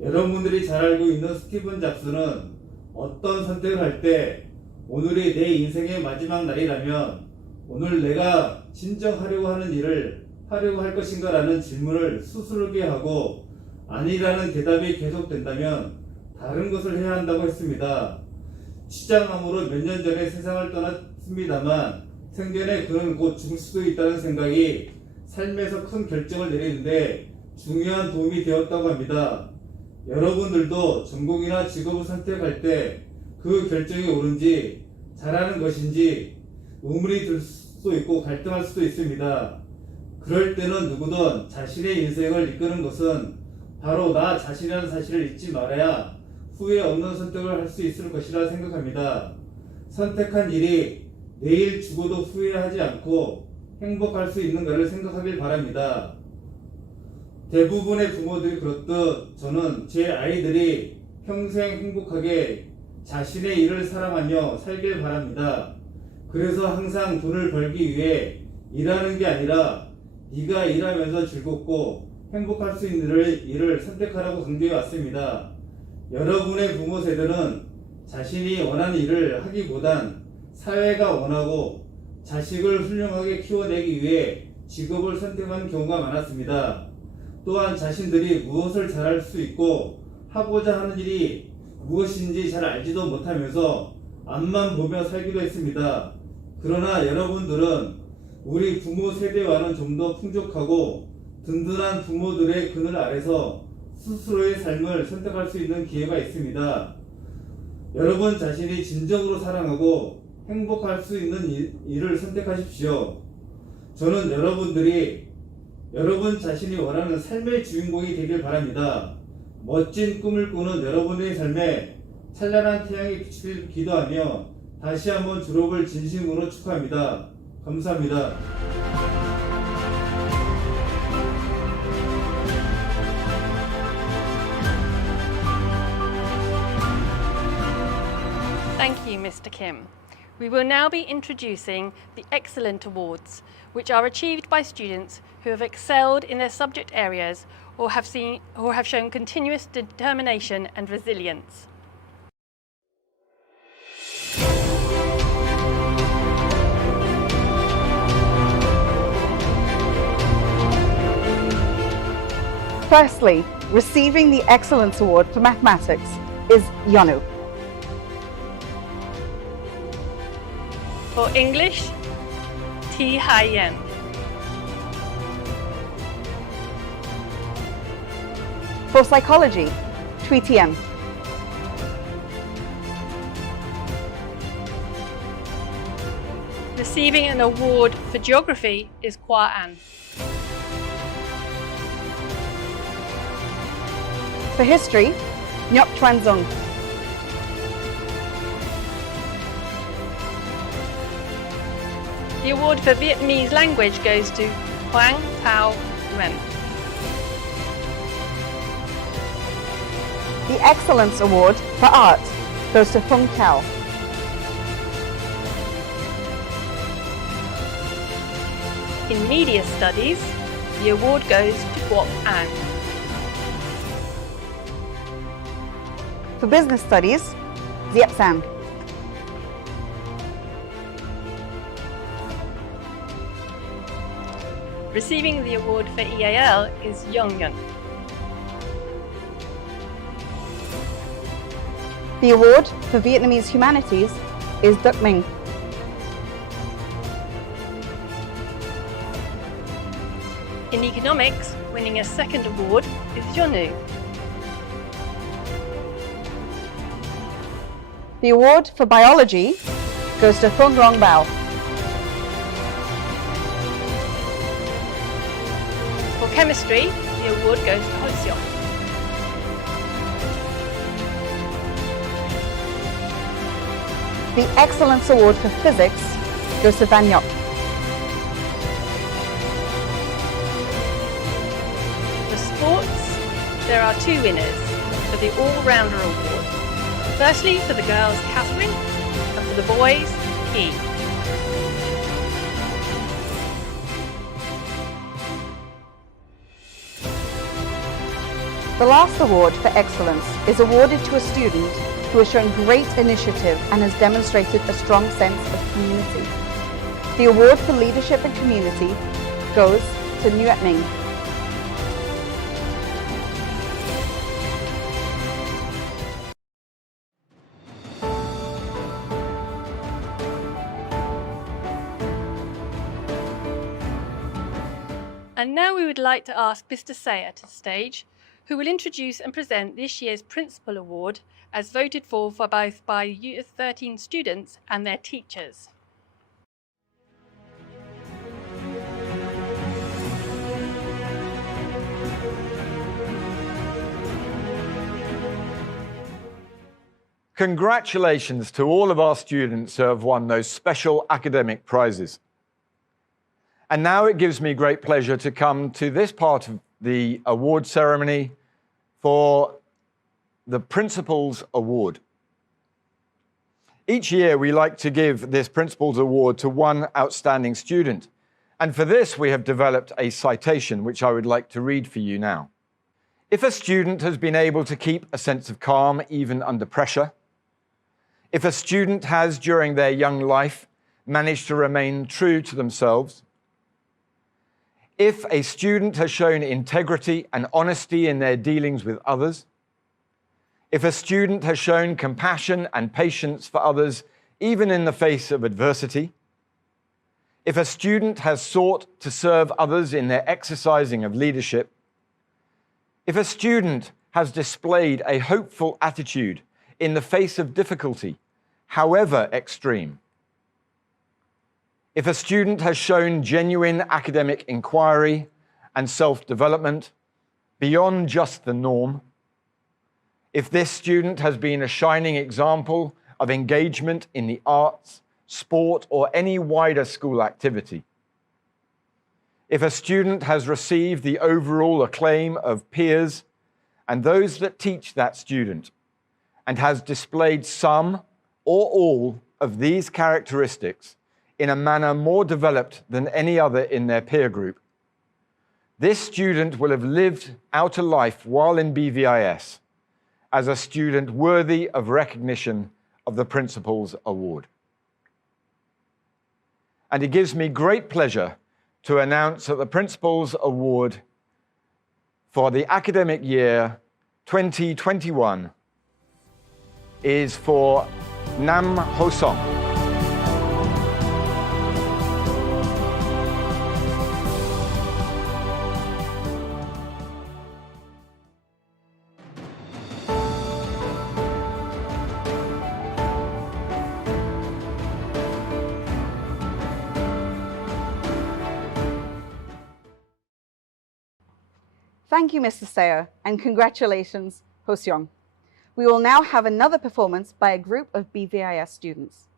여러분들이 잘 알고 있는 스티븐 잡스는 어떤 선택을 할 때 오늘이 내 인생의 마지막 날이라면 오늘 내가 진정 하려고 하는 일을 하려고 할 것인가 라는 질문을 스스로에게 하고 아니라는 대답이 계속된다면 다른 것을 해야 한다고 했습니다. 시장암으로 몇 년 전에 세상을 떠났습니다만 생전에 그는 곧 죽을 수도 있다는 생각이 삶에서 큰 결정을 내리는데 중요한 도움이 되었다고 합니다. 여러분들도 전공이나 직업을 선택할 때 그 결정이 옳은지 잘하는 것인지 의문이 들 수도 있고 갈등할 수도 있습니다. 그럴 때는 누구든 자신의 인생을 이끄는 것은 바로 나 자신이라는 사실을 잊지 말아야 후회 없는 선택을 할 수 있을 것이라 생각합니다. 선택한 일이 내일 죽어도 후회하지 않고 행복할 수 있는가를 생각하길 바랍니다. 대부분의 부모들이 그렇듯 저는 제 아이들이 평생 행복하게 자신의 일을 사랑하며 살길 바랍니다. 그래서 항상 돈을 벌기 위해 일하는 게 아니라 네가 일하면서 즐겁고 행복할 수 있는 일을 선택하라고 강조해 왔습니다. 여러분의 부모 세대는 자신이 원하는 일을 하기보단 사회가 원하고 자식을 훌륭하게 키워내기 위해 직업을 선택하는 경우가 많았습니다. 또한 자신들이 무엇을 잘할 수 있고 하고자 하는 일이 무엇인지 잘 알지도 못하면서 앞만 보며 살기도 했습니다. 그러나 여러분들은 우리 부모 세대와는 좀 더 풍족하고 든든한 부모들의 그늘 아래서 스스로의 삶을 선택할 수 있는 기회가 있습니다. 여러분 자신이 진정으로 사랑하고 행복할 수 있는 일을 선택하십시오. 저는 여러분들이 여러분 자신이 원하는 삶의 주인공이 되길 바랍니다. 멋진 꿈을 꾸는 여러분의 삶에 찬란한 태양이 비추길 기도하며 다시 한번 졸업을 진심으로 축하합니다. 감사합니다. Thank you, Mr. Kim. We will now be introducing the Excellent Awards, which are achieved by students who have excelled in their subject areas or have shown continuous determination and resilience. Firstly, receiving the Excellence Award for Mathematics is Yonu. For English, T. Hai Yen. For Psychology, Tui Tien. Receiving an award for Geography is Kwa An. For History, Nyok Chuan Zung. The award for Vietnamese language goes to Hoang Thao Nguyen. The Excellence Award for Art goes to Fung Cao. In Media Studies, the award goes to Guop An. For Business Studies, Ziep San. Receiving the award for EAL is Yong Yun. The award for Vietnamese Humanities is Duc Minh. In Economics, winning a second award is Jonu. The award for Biology goes to Fung Long Bao. For Chemistry, the award goes to Ho Seok. The Excellence Award for Physics goes to Van Yok. For Sports, there are two winners for the All-Rounder Award. Firstly, for the girls, Catherine, and for the boys, He. The last award for excellence is awarded to a student who has shown great initiative and has demonstrated a strong sense of community. The award for leadership and community goes to Nguyen Minh. And now we would like to ask Mr. Sayer to the stage, who will introduce and present this year's Principal Award as voted for both by Year 13 students and their teachers. Congratulations to all of our students who have won those special academic prizes. And now it gives me great pleasure to come to this part of the award ceremony for the Principal's Award. Each year we like to give this Principal's Award to one outstanding student. And for this we have developed a citation which I would like to read for you now. If a student has been able to keep a sense of calm even under pressure, if a student has, during their young life, managed to remain true to themselves, if a student has shown integrity and honesty in their dealings with others, if a student has shown compassion and patience for others, even in the face of adversity, if a student has sought to serve others in their exercising of leadership, if a student has displayed a hopeful attitude in the face of difficulty, however extreme, if a student has shown genuine academic inquiry and self-development beyond just the norm, if this student has been a shining example of engagement in the arts, sport, or any wider school activity, if a student has received the overall acclaim of peers and those that teach that student, and has displayed some or all of these characteristics in a manner more developed than any other in their peer group, this student will have lived out a life while in BVIS as a student worthy of recognition of the Principal's Award. And it gives me great pleasure to announce that the Principal's Award for the academic year 2021 is for Nam Ho Song. Thank you, Mr. Sayer, and congratulations, Ho Seong. We will now have another performance by a group of BVIS students.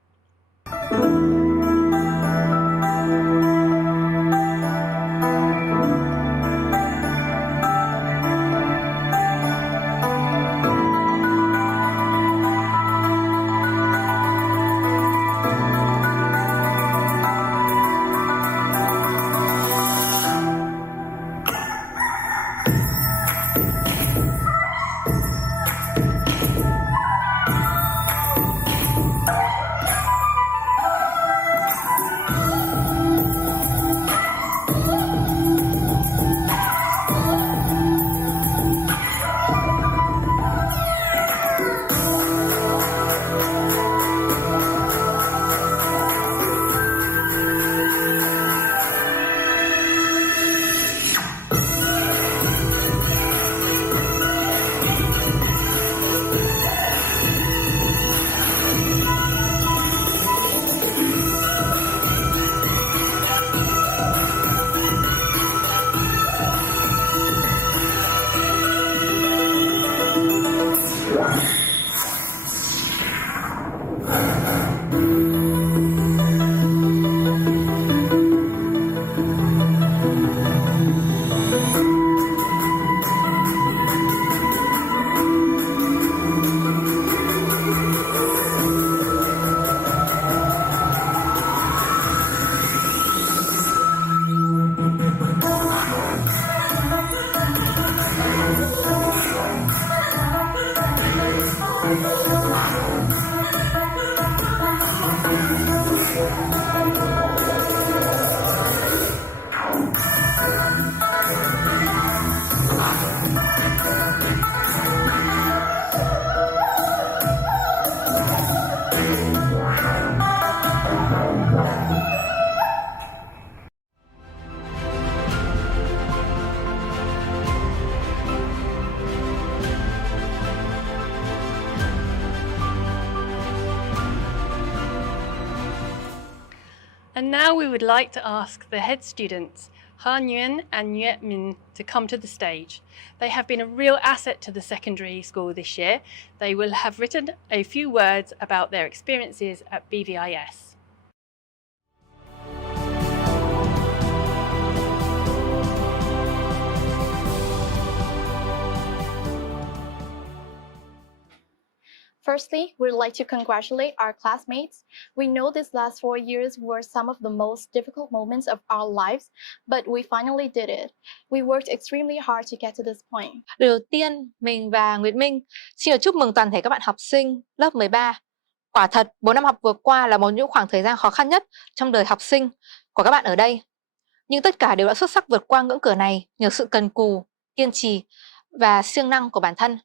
And now we would like to ask the head students, Ha Nguyen and Nguyen Min, to come to the stage. They have been a real asset to the secondary school this year. They will have written a few words about their experiences at BVIS. Firstly, we'd like to congratulate our classmates. We know these last 4 years were some of the most difficult moments of our lives, but we finally did it. We worked extremely hard to get to this point. Điều đầu tiên, mình và Nguyệt Minh xin được chúc mừng toàn thể các bạn học sinh lớp 13. Quả thật, 4 năm học vừa qua là một những khoảng thời gian khó khăn nhất trong đời học sinh của các bạn ở đây. Nhưng tất cả đều đã xuất sắc vượt qua ngưỡng cửa này nhờ sự cần cù, kiên trì và siêng năng của bản thân.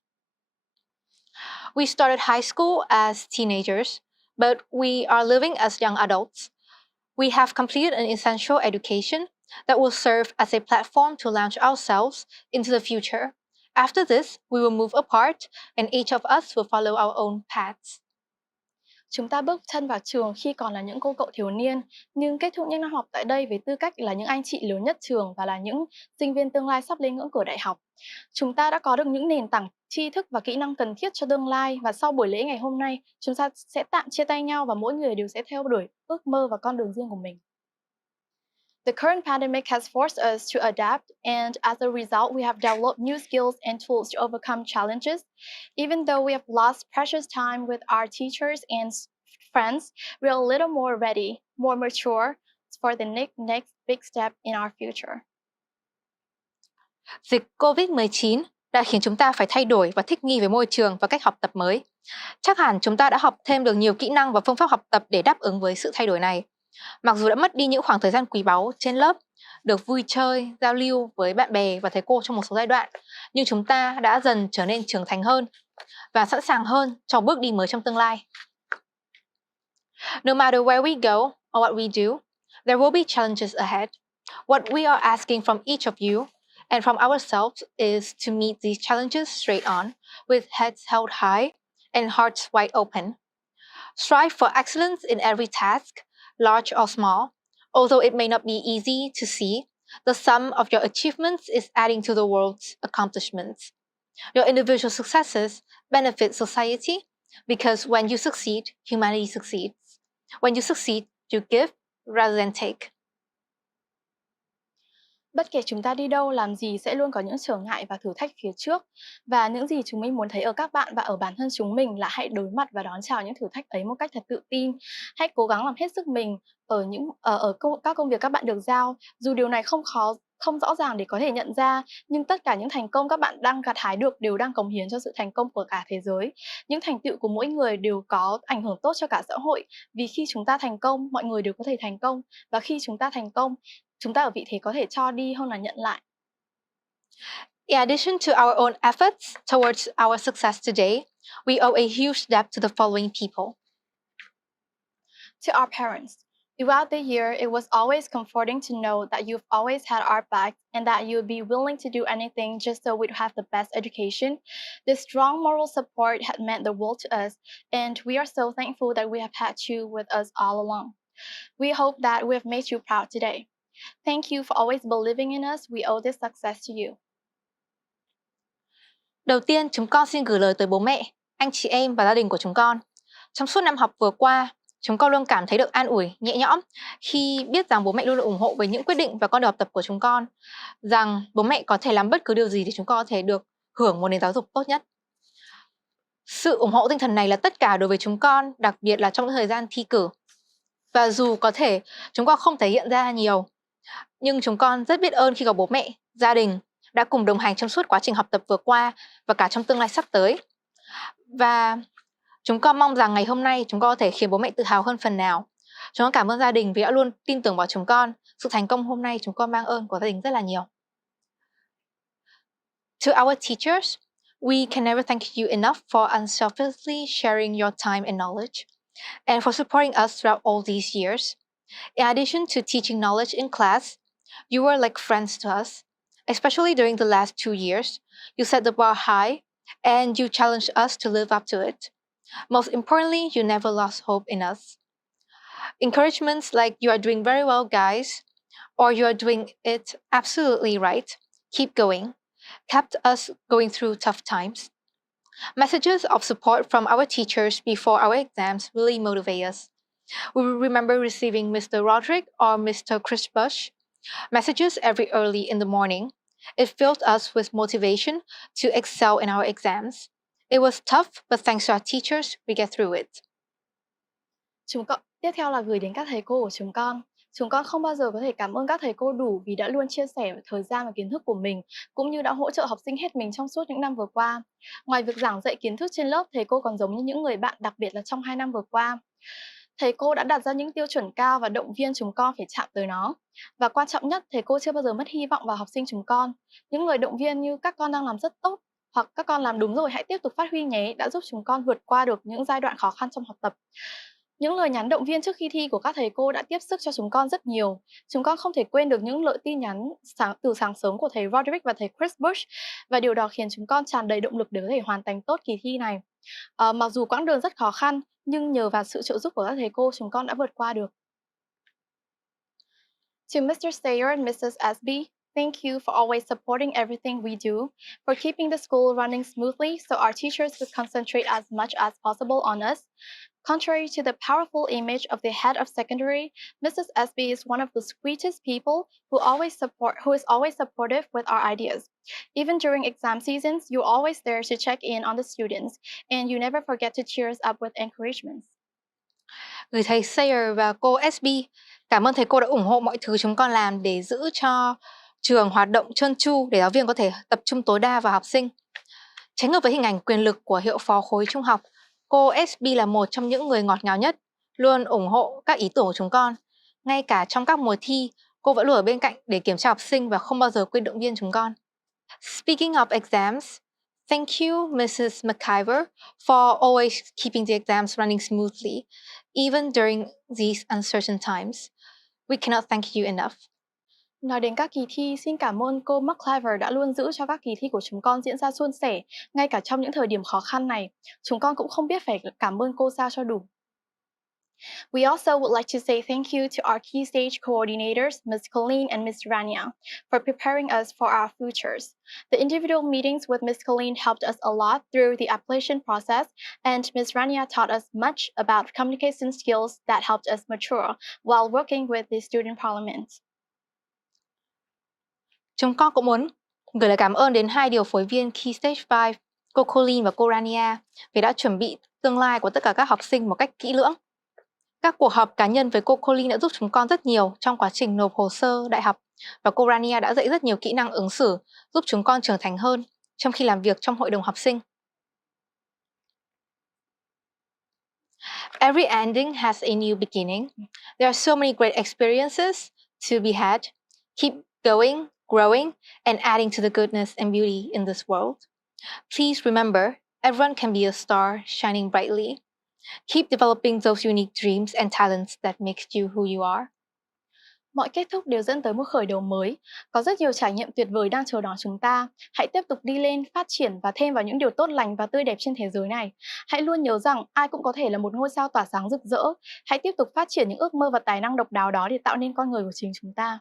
We started high school as teenagers, but we are living as young adults. We have completed an essential education that will serve as a platform to launch ourselves into the future. After this, we will move apart, and each of us will follow our own paths. Chúng ta bước chân vào trường khi còn là những cô cậu thiếu niên, nhưng kết thúc những năm học tại đây với tư cách là những anh chị lớn nhất trường và là những sinh viên tương lai sắp lên ngưỡng cửa đại học. Chúng ta đã có được những nền tảng tri thức và kỹ năng cần thiết cho tương lai, và sau buổi lễ ngày hôm nay, chúng ta sẽ tạm chia tay nhau và mỗi người đều sẽ theo đuổi ước mơ và con đường riêng của mình. The current pandemic has forced us to adapt, and as a result, we have developed new skills and tools to overcome challenges. Even though we have lost precious time with our teachers and friends, we are a little more ready, more mature for the next big step in our future. Dịch COVID-19 đã khiến chúng ta phải thay đổi và thích nghi với môi trường và cách học tập mới. Chắc hẳn chúng ta đã học thêm được nhiều kỹ năng và phương pháp học tập để đáp ứng với sự thay đổi này. Mặc dù đã mất đi những khoảng thời gian quý báu trên lớp, được vui chơi, giao lưu với bạn bè và thầy cô trong một số giai đoạn, nhưng chúng ta đã dần trở nên trưởng thành hơn và sẵn sàng hơn cho bước đi mới trong tương lai. No matter where we go or what we do, there will be challenges ahead. What we are asking from each of you and from ourselves is to meet these challenges straight on, with heads held high and hearts wide open. Strive for excellence in every task, large or small. Although it may not be easy to see, the sum of your achievements is adding to the world's accomplishments. Your individual successes benefit society, because when you succeed, humanity succeeds. When you succeed, you give rather than take. Bất kể chúng ta đi đâu, làm gì sẽ luôn có những trở ngại và thử thách phía trước. Và những gì chúng mình muốn thấy ở các bạn và ở bản thân chúng mình là hãy đối mặt và đón chào những thử thách ấy một cách thật tự tin. Hãy cố gắng làm hết sức mình ở các công việc các bạn được giao. Dù điều này không rõ ràng để có thể nhận ra, nhưng tất cả những thành công các bạn đang gặt hái được đều đang cống hiến cho sự thành công của cả thế giới. Những thành tựu của mỗi người đều có ảnh hưởng tốt cho cả xã hội, vì khi chúng ta thành công, mọi người đều có thể thành công, và khi chúng ta thành công, chúng ta ở vị thế có thể cho đi hơn là nhận lại. In addition to our own efforts towards our success today, we owe a huge debt to the following people. To our parents. Throughout the year, it was always comforting to know that you've always had our back and that you'd be willing to do anything just so we'd have the best education. This strong moral support had meant the world to us, and we are so thankful that we have had you with us all along. We hope that we have made you proud today. Thank you for always believing in us. We owe this success to you. Đầu tiên, chúng con xin gửi lời tới bố mẹ, anh chị em và gia đình của chúng con. Trong suốt năm học vừa qua, chúng con luôn cảm thấy được an ủi, nhẹ nhõm khi biết rằng bố mẹ luôn ủng hộ với những quyết định và con đường học tập của chúng con, rằng bố mẹ có thể làm bất cứ điều gì để chúng con có thể được hưởng một nền giáo dục tốt nhất. Sự ủng hộ tinh thần này là tất cả đối với chúng con, đặc biệt là trong những thời gian thi cử. Và dù có thể chúng con không thể hiện ra nhiều, nhưng chúng con rất biết ơn khi có bố mẹ, gia đình đã cùng đồng hành trong suốt quá trình học tập vừa qua và cả trong tương lai sắp tới. Và chúng con mong rằng ngày hôm nay chúng con có thể khiến bố mẹ tự hào hơn phần nào. Chúng con cảm ơn gia đình vì đã luôn tin tưởng vào chúng con. Sự thành công hôm nay chúng con mang ơn của gia đình rất là nhiều. To our teachers, we can never thank you enough for unselfishly sharing your time and knowledge, and for supporting us throughout all these years. In addition to teaching knowledge in class, you were like friends to us, especially during the last 2 years. You set the bar high, and you challenged us to live up to it. Most importantly, you never lost hope in us. Encouragements like "You are doing very well, guys," or "You are doing it absolutely right. Keep going," kept us going through tough times. Messages of support from our teachers before our exams really motivate us. We remember receiving Mr. Roderick or Mr. Chris Bush messages every early in the morning. It filled us with motivation to excel in our exams. It was tough, but thanks to our teachers, we get through it. Tiếp theo là gửi đến các thầy cô của chúng con. Chúng con không bao giờ có thể cảm ơn các thầy cô đủ vì đã luôn chia sẻ thời gian và kiến thức của mình, cũng như đã hỗ trợ học sinh hết mình trong suốt những năm vừa qua. Ngoài việc giảng dạy kiến thức trên lớp, thầy cô còn giống như những người bạn, đặc biệt là trong 2 năm vừa qua. Thầy cô đã đặt ra những tiêu chuẩn cao và động viên chúng con phải chạm tới nó. Và quan trọng nhất, thầy cô chưa bao giờ mất hy vọng vào học sinh chúng con. Những lời động viên như "Các con đang làm rất tốt" hoặc "Các con làm đúng rồi, hãy tiếp tục phát huy nhé" đã giúp chúng con vượt qua được những giai đoạn khó khăn trong học tập. Những lời nhắn động viên trước khi thi của các thầy cô đã tiếp sức cho chúng con rất nhiều. Chúng con không thể quên được những lời tin nhắn từ sáng sớm của thầy Roderick và thầy Chris Bush, và điều đó khiến chúng con tràn đầy động lực để có thể hoàn thành tốt kỳ thi này. Mặc dù quãng đường rất khó khăn, nhưng nhờ vào sự trợ giúp của các thầy cô, chúng con đã vượt qua được. To Mr. Sayer and Mrs. Asby, thank you for always supporting everything we do, for keeping the school running smoothly so our teachers could concentrate as much as possible on us. Contrary to the powerful image of the head of secondary, Mrs. Asby is one of the sweetest people who is always supportive with our ideas. Even during exam seasons, you're always there to check in on the students, and you never forget to cheer us up with encouragements. Gửi thầy Sayer và cô SB, cảm ơn thầy cô đã ủng hộ mọi thứ chúng con làm để giữ cho trường hoạt động trơn tru, để giáo viên có thể tập trung tối đa vào học sinh. Trái ngược với hình ảnh quyền lực của hiệu phó khối trung học, cô SB là một trong những người ngọt ngào nhất, luôn ủng hộ các ý tưởng của chúng con. Ngay cả trong các mùa thi, cô vẫn luôn ở bên cạnh để kiểm tra học sinh và không bao giờ quên động viên chúng con. Speaking of exams, thank you, Mrs. McIver, for always keeping the exams running smoothly, even during these uncertain times. We cannot thank you enough. Nói đến các kỳ thi, xin cảm ơn cô McIver đã luôn giữ cho các kỳ thi của chúng con diễn ra suôn sẻ, ngay cả trong những thời điểm khó khăn này. Chúng con cũng không biết phải cảm ơn cô sao cho đủ. We also would like to say thank you to our key stage coordinators, Ms. Colleen and Ms. Rania, for preparing us for our futures. The individual meetings with Ms. Colleen helped us a lot through the application process, and Ms. Rania taught us much about communication skills that helped us mature while working with the student parliament. Chúng con cũng muốn gửi lời cảm ơn đến hai điều phối viên Key Stage 5, cô Colleen và cô Rania, vì đã chuẩn bị tương lai của tất cả các học sinh một cách kỹ lưỡng. Các cuộc họp cá nhân với cô Colleen đã giúp chúng con rất nhiều trong quá trình nộp hồ sơ đại học, và cô Rania đã dạy rất nhiều kỹ năng ứng xử, giúp chúng con trưởng thành hơn trong khi làm việc trong hội đồng học sinh. Every ending has a new beginning. There are so many great experiences to be had. Keep going, growing, and adding to the goodness and beauty in this world. Please remember, everyone can be a star shining brightly. Keep developing those unique dreams and talents that makes you who you are. Mọi kết thúc đều dẫn tới một khởi đầu mới. Có rất nhiều trải nghiệm tuyệt vời đang chờ đón chúng ta. Hãy tiếp tục đi lên, phát triển và thêm vào những điều tốt lành và tươi đẹp trên thế giới này. Hãy luôn nhớ rằng ai cũng có thể là một ngôi sao tỏa sáng rực rỡ. Hãy tiếp tục phát triển những ước mơ và tài năng độc đáo đó để tạo nên con người của chính chúng ta.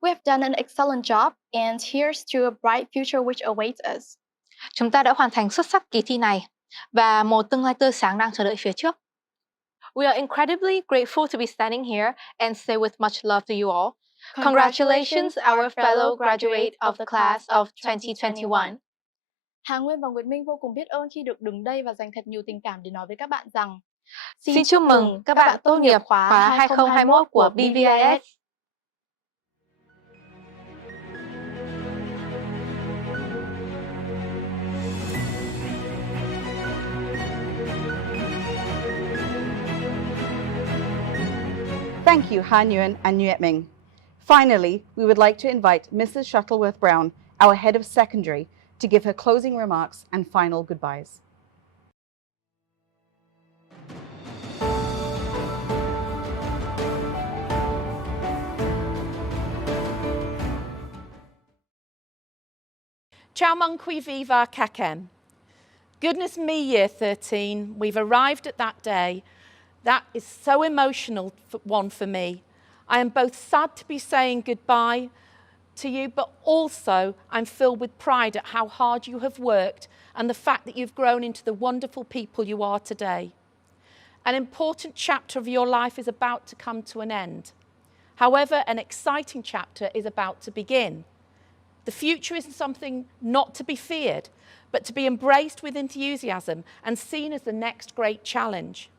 We have done an excellent job, and here's to a bright future which awaits us. Chúng ta đã hoàn thành xuất sắc kỳ thi này, và một tương lai tươi sáng đang chờ đợi phía trước. We are incredibly grateful to be standing here and say with much love to you all. Congratulations, our fellow graduate of the class of 2021. Hà Nguyên và Nguyệt Minh vô cùng biết ơn khi được đứng đây và dành thật nhiều tình cảm để nói với các bạn rằng xin chúc mừng các bạn tốt nghiệp khóa 2021 của BVIS. Thank you, Ha Nguyen and Nguyen Ming. Finally, we would like to invite Mrs. Shuttleworth Brown, our head of secondary, to give her closing remarks and final goodbyes. Chào mừng quý vị và các em. Goodness me, Year 13, we've arrived at that day That is so emotional one for me. I am both sad to be saying goodbye to you, but also I'm filled with pride at how hard you have worked and the fact that you've grown into the wonderful people you are today. An important chapter of your life is about to come to an end. However, an exciting chapter is about to begin. The future isn't something not to be feared, but to be embraced with enthusiasm and seen as the next great challenge.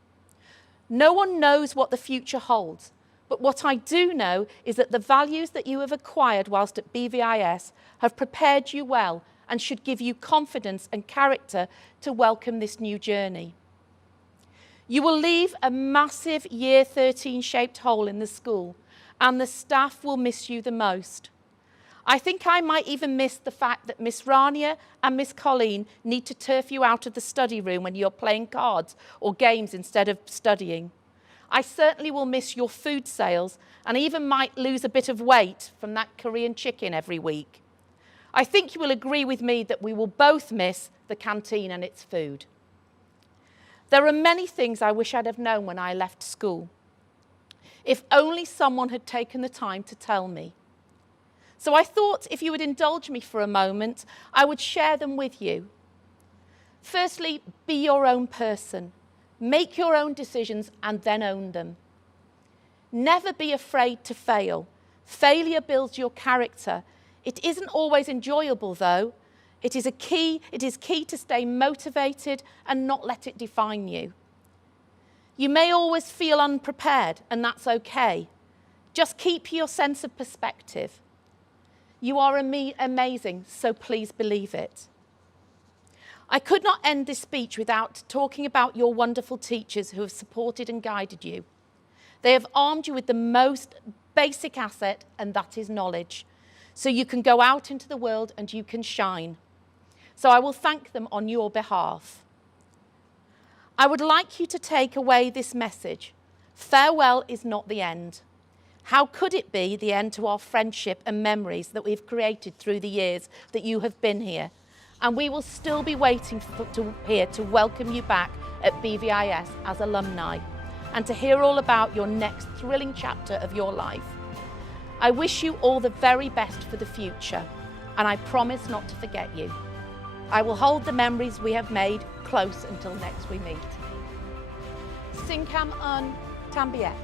No one knows what the future holds, but what I do know is that the values that you have acquired whilst at BVIS have prepared you well and should give you confidence and character to welcome this new journey. You will leave a massive Year 13 shaped hole in the school, and the staff will miss you the most. I think I might even miss the fact that Miss Rania and Miss Colleen need to turf you out of the study room when you're playing cards or games instead of studying. I certainly will miss your food sales and even might lose a bit of weight from that Korean chicken every week. I think you will agree with me that we will both miss the canteen and its food. There are many things I wish I'd have known when I left school. If only someone had taken the time to tell me. So I thought if you would indulge me for a moment, I would share them with you. Firstly, be your own person. Make your own decisions and then own them. Never be afraid to fail. Failure builds your character. It isn't always enjoyable though. It is key to stay motivated and not let it define you. You may always feel unprepared, and that's okay. Just keep your sense of perspective. You are amazing, so please believe it. I could not end this speech without talking about your wonderful teachers who have supported and guided you. They have armed you with the most basic asset, and that is knowledge. So you can go out into the world and you can shine. So I will thank them on your behalf. I would like you to take away this message. Farewell is not the end. How could it be the end to our friendship and memories that we've created through the years that you have been here? And we will still be waiting here to welcome you back at BVIS as alumni and to hear all about your next thrilling chapter of your life. I wish you all the very best for the future, and I promise not to forget you. I will hold the memories we have made close until next we meet. Sinkam un Tambiet.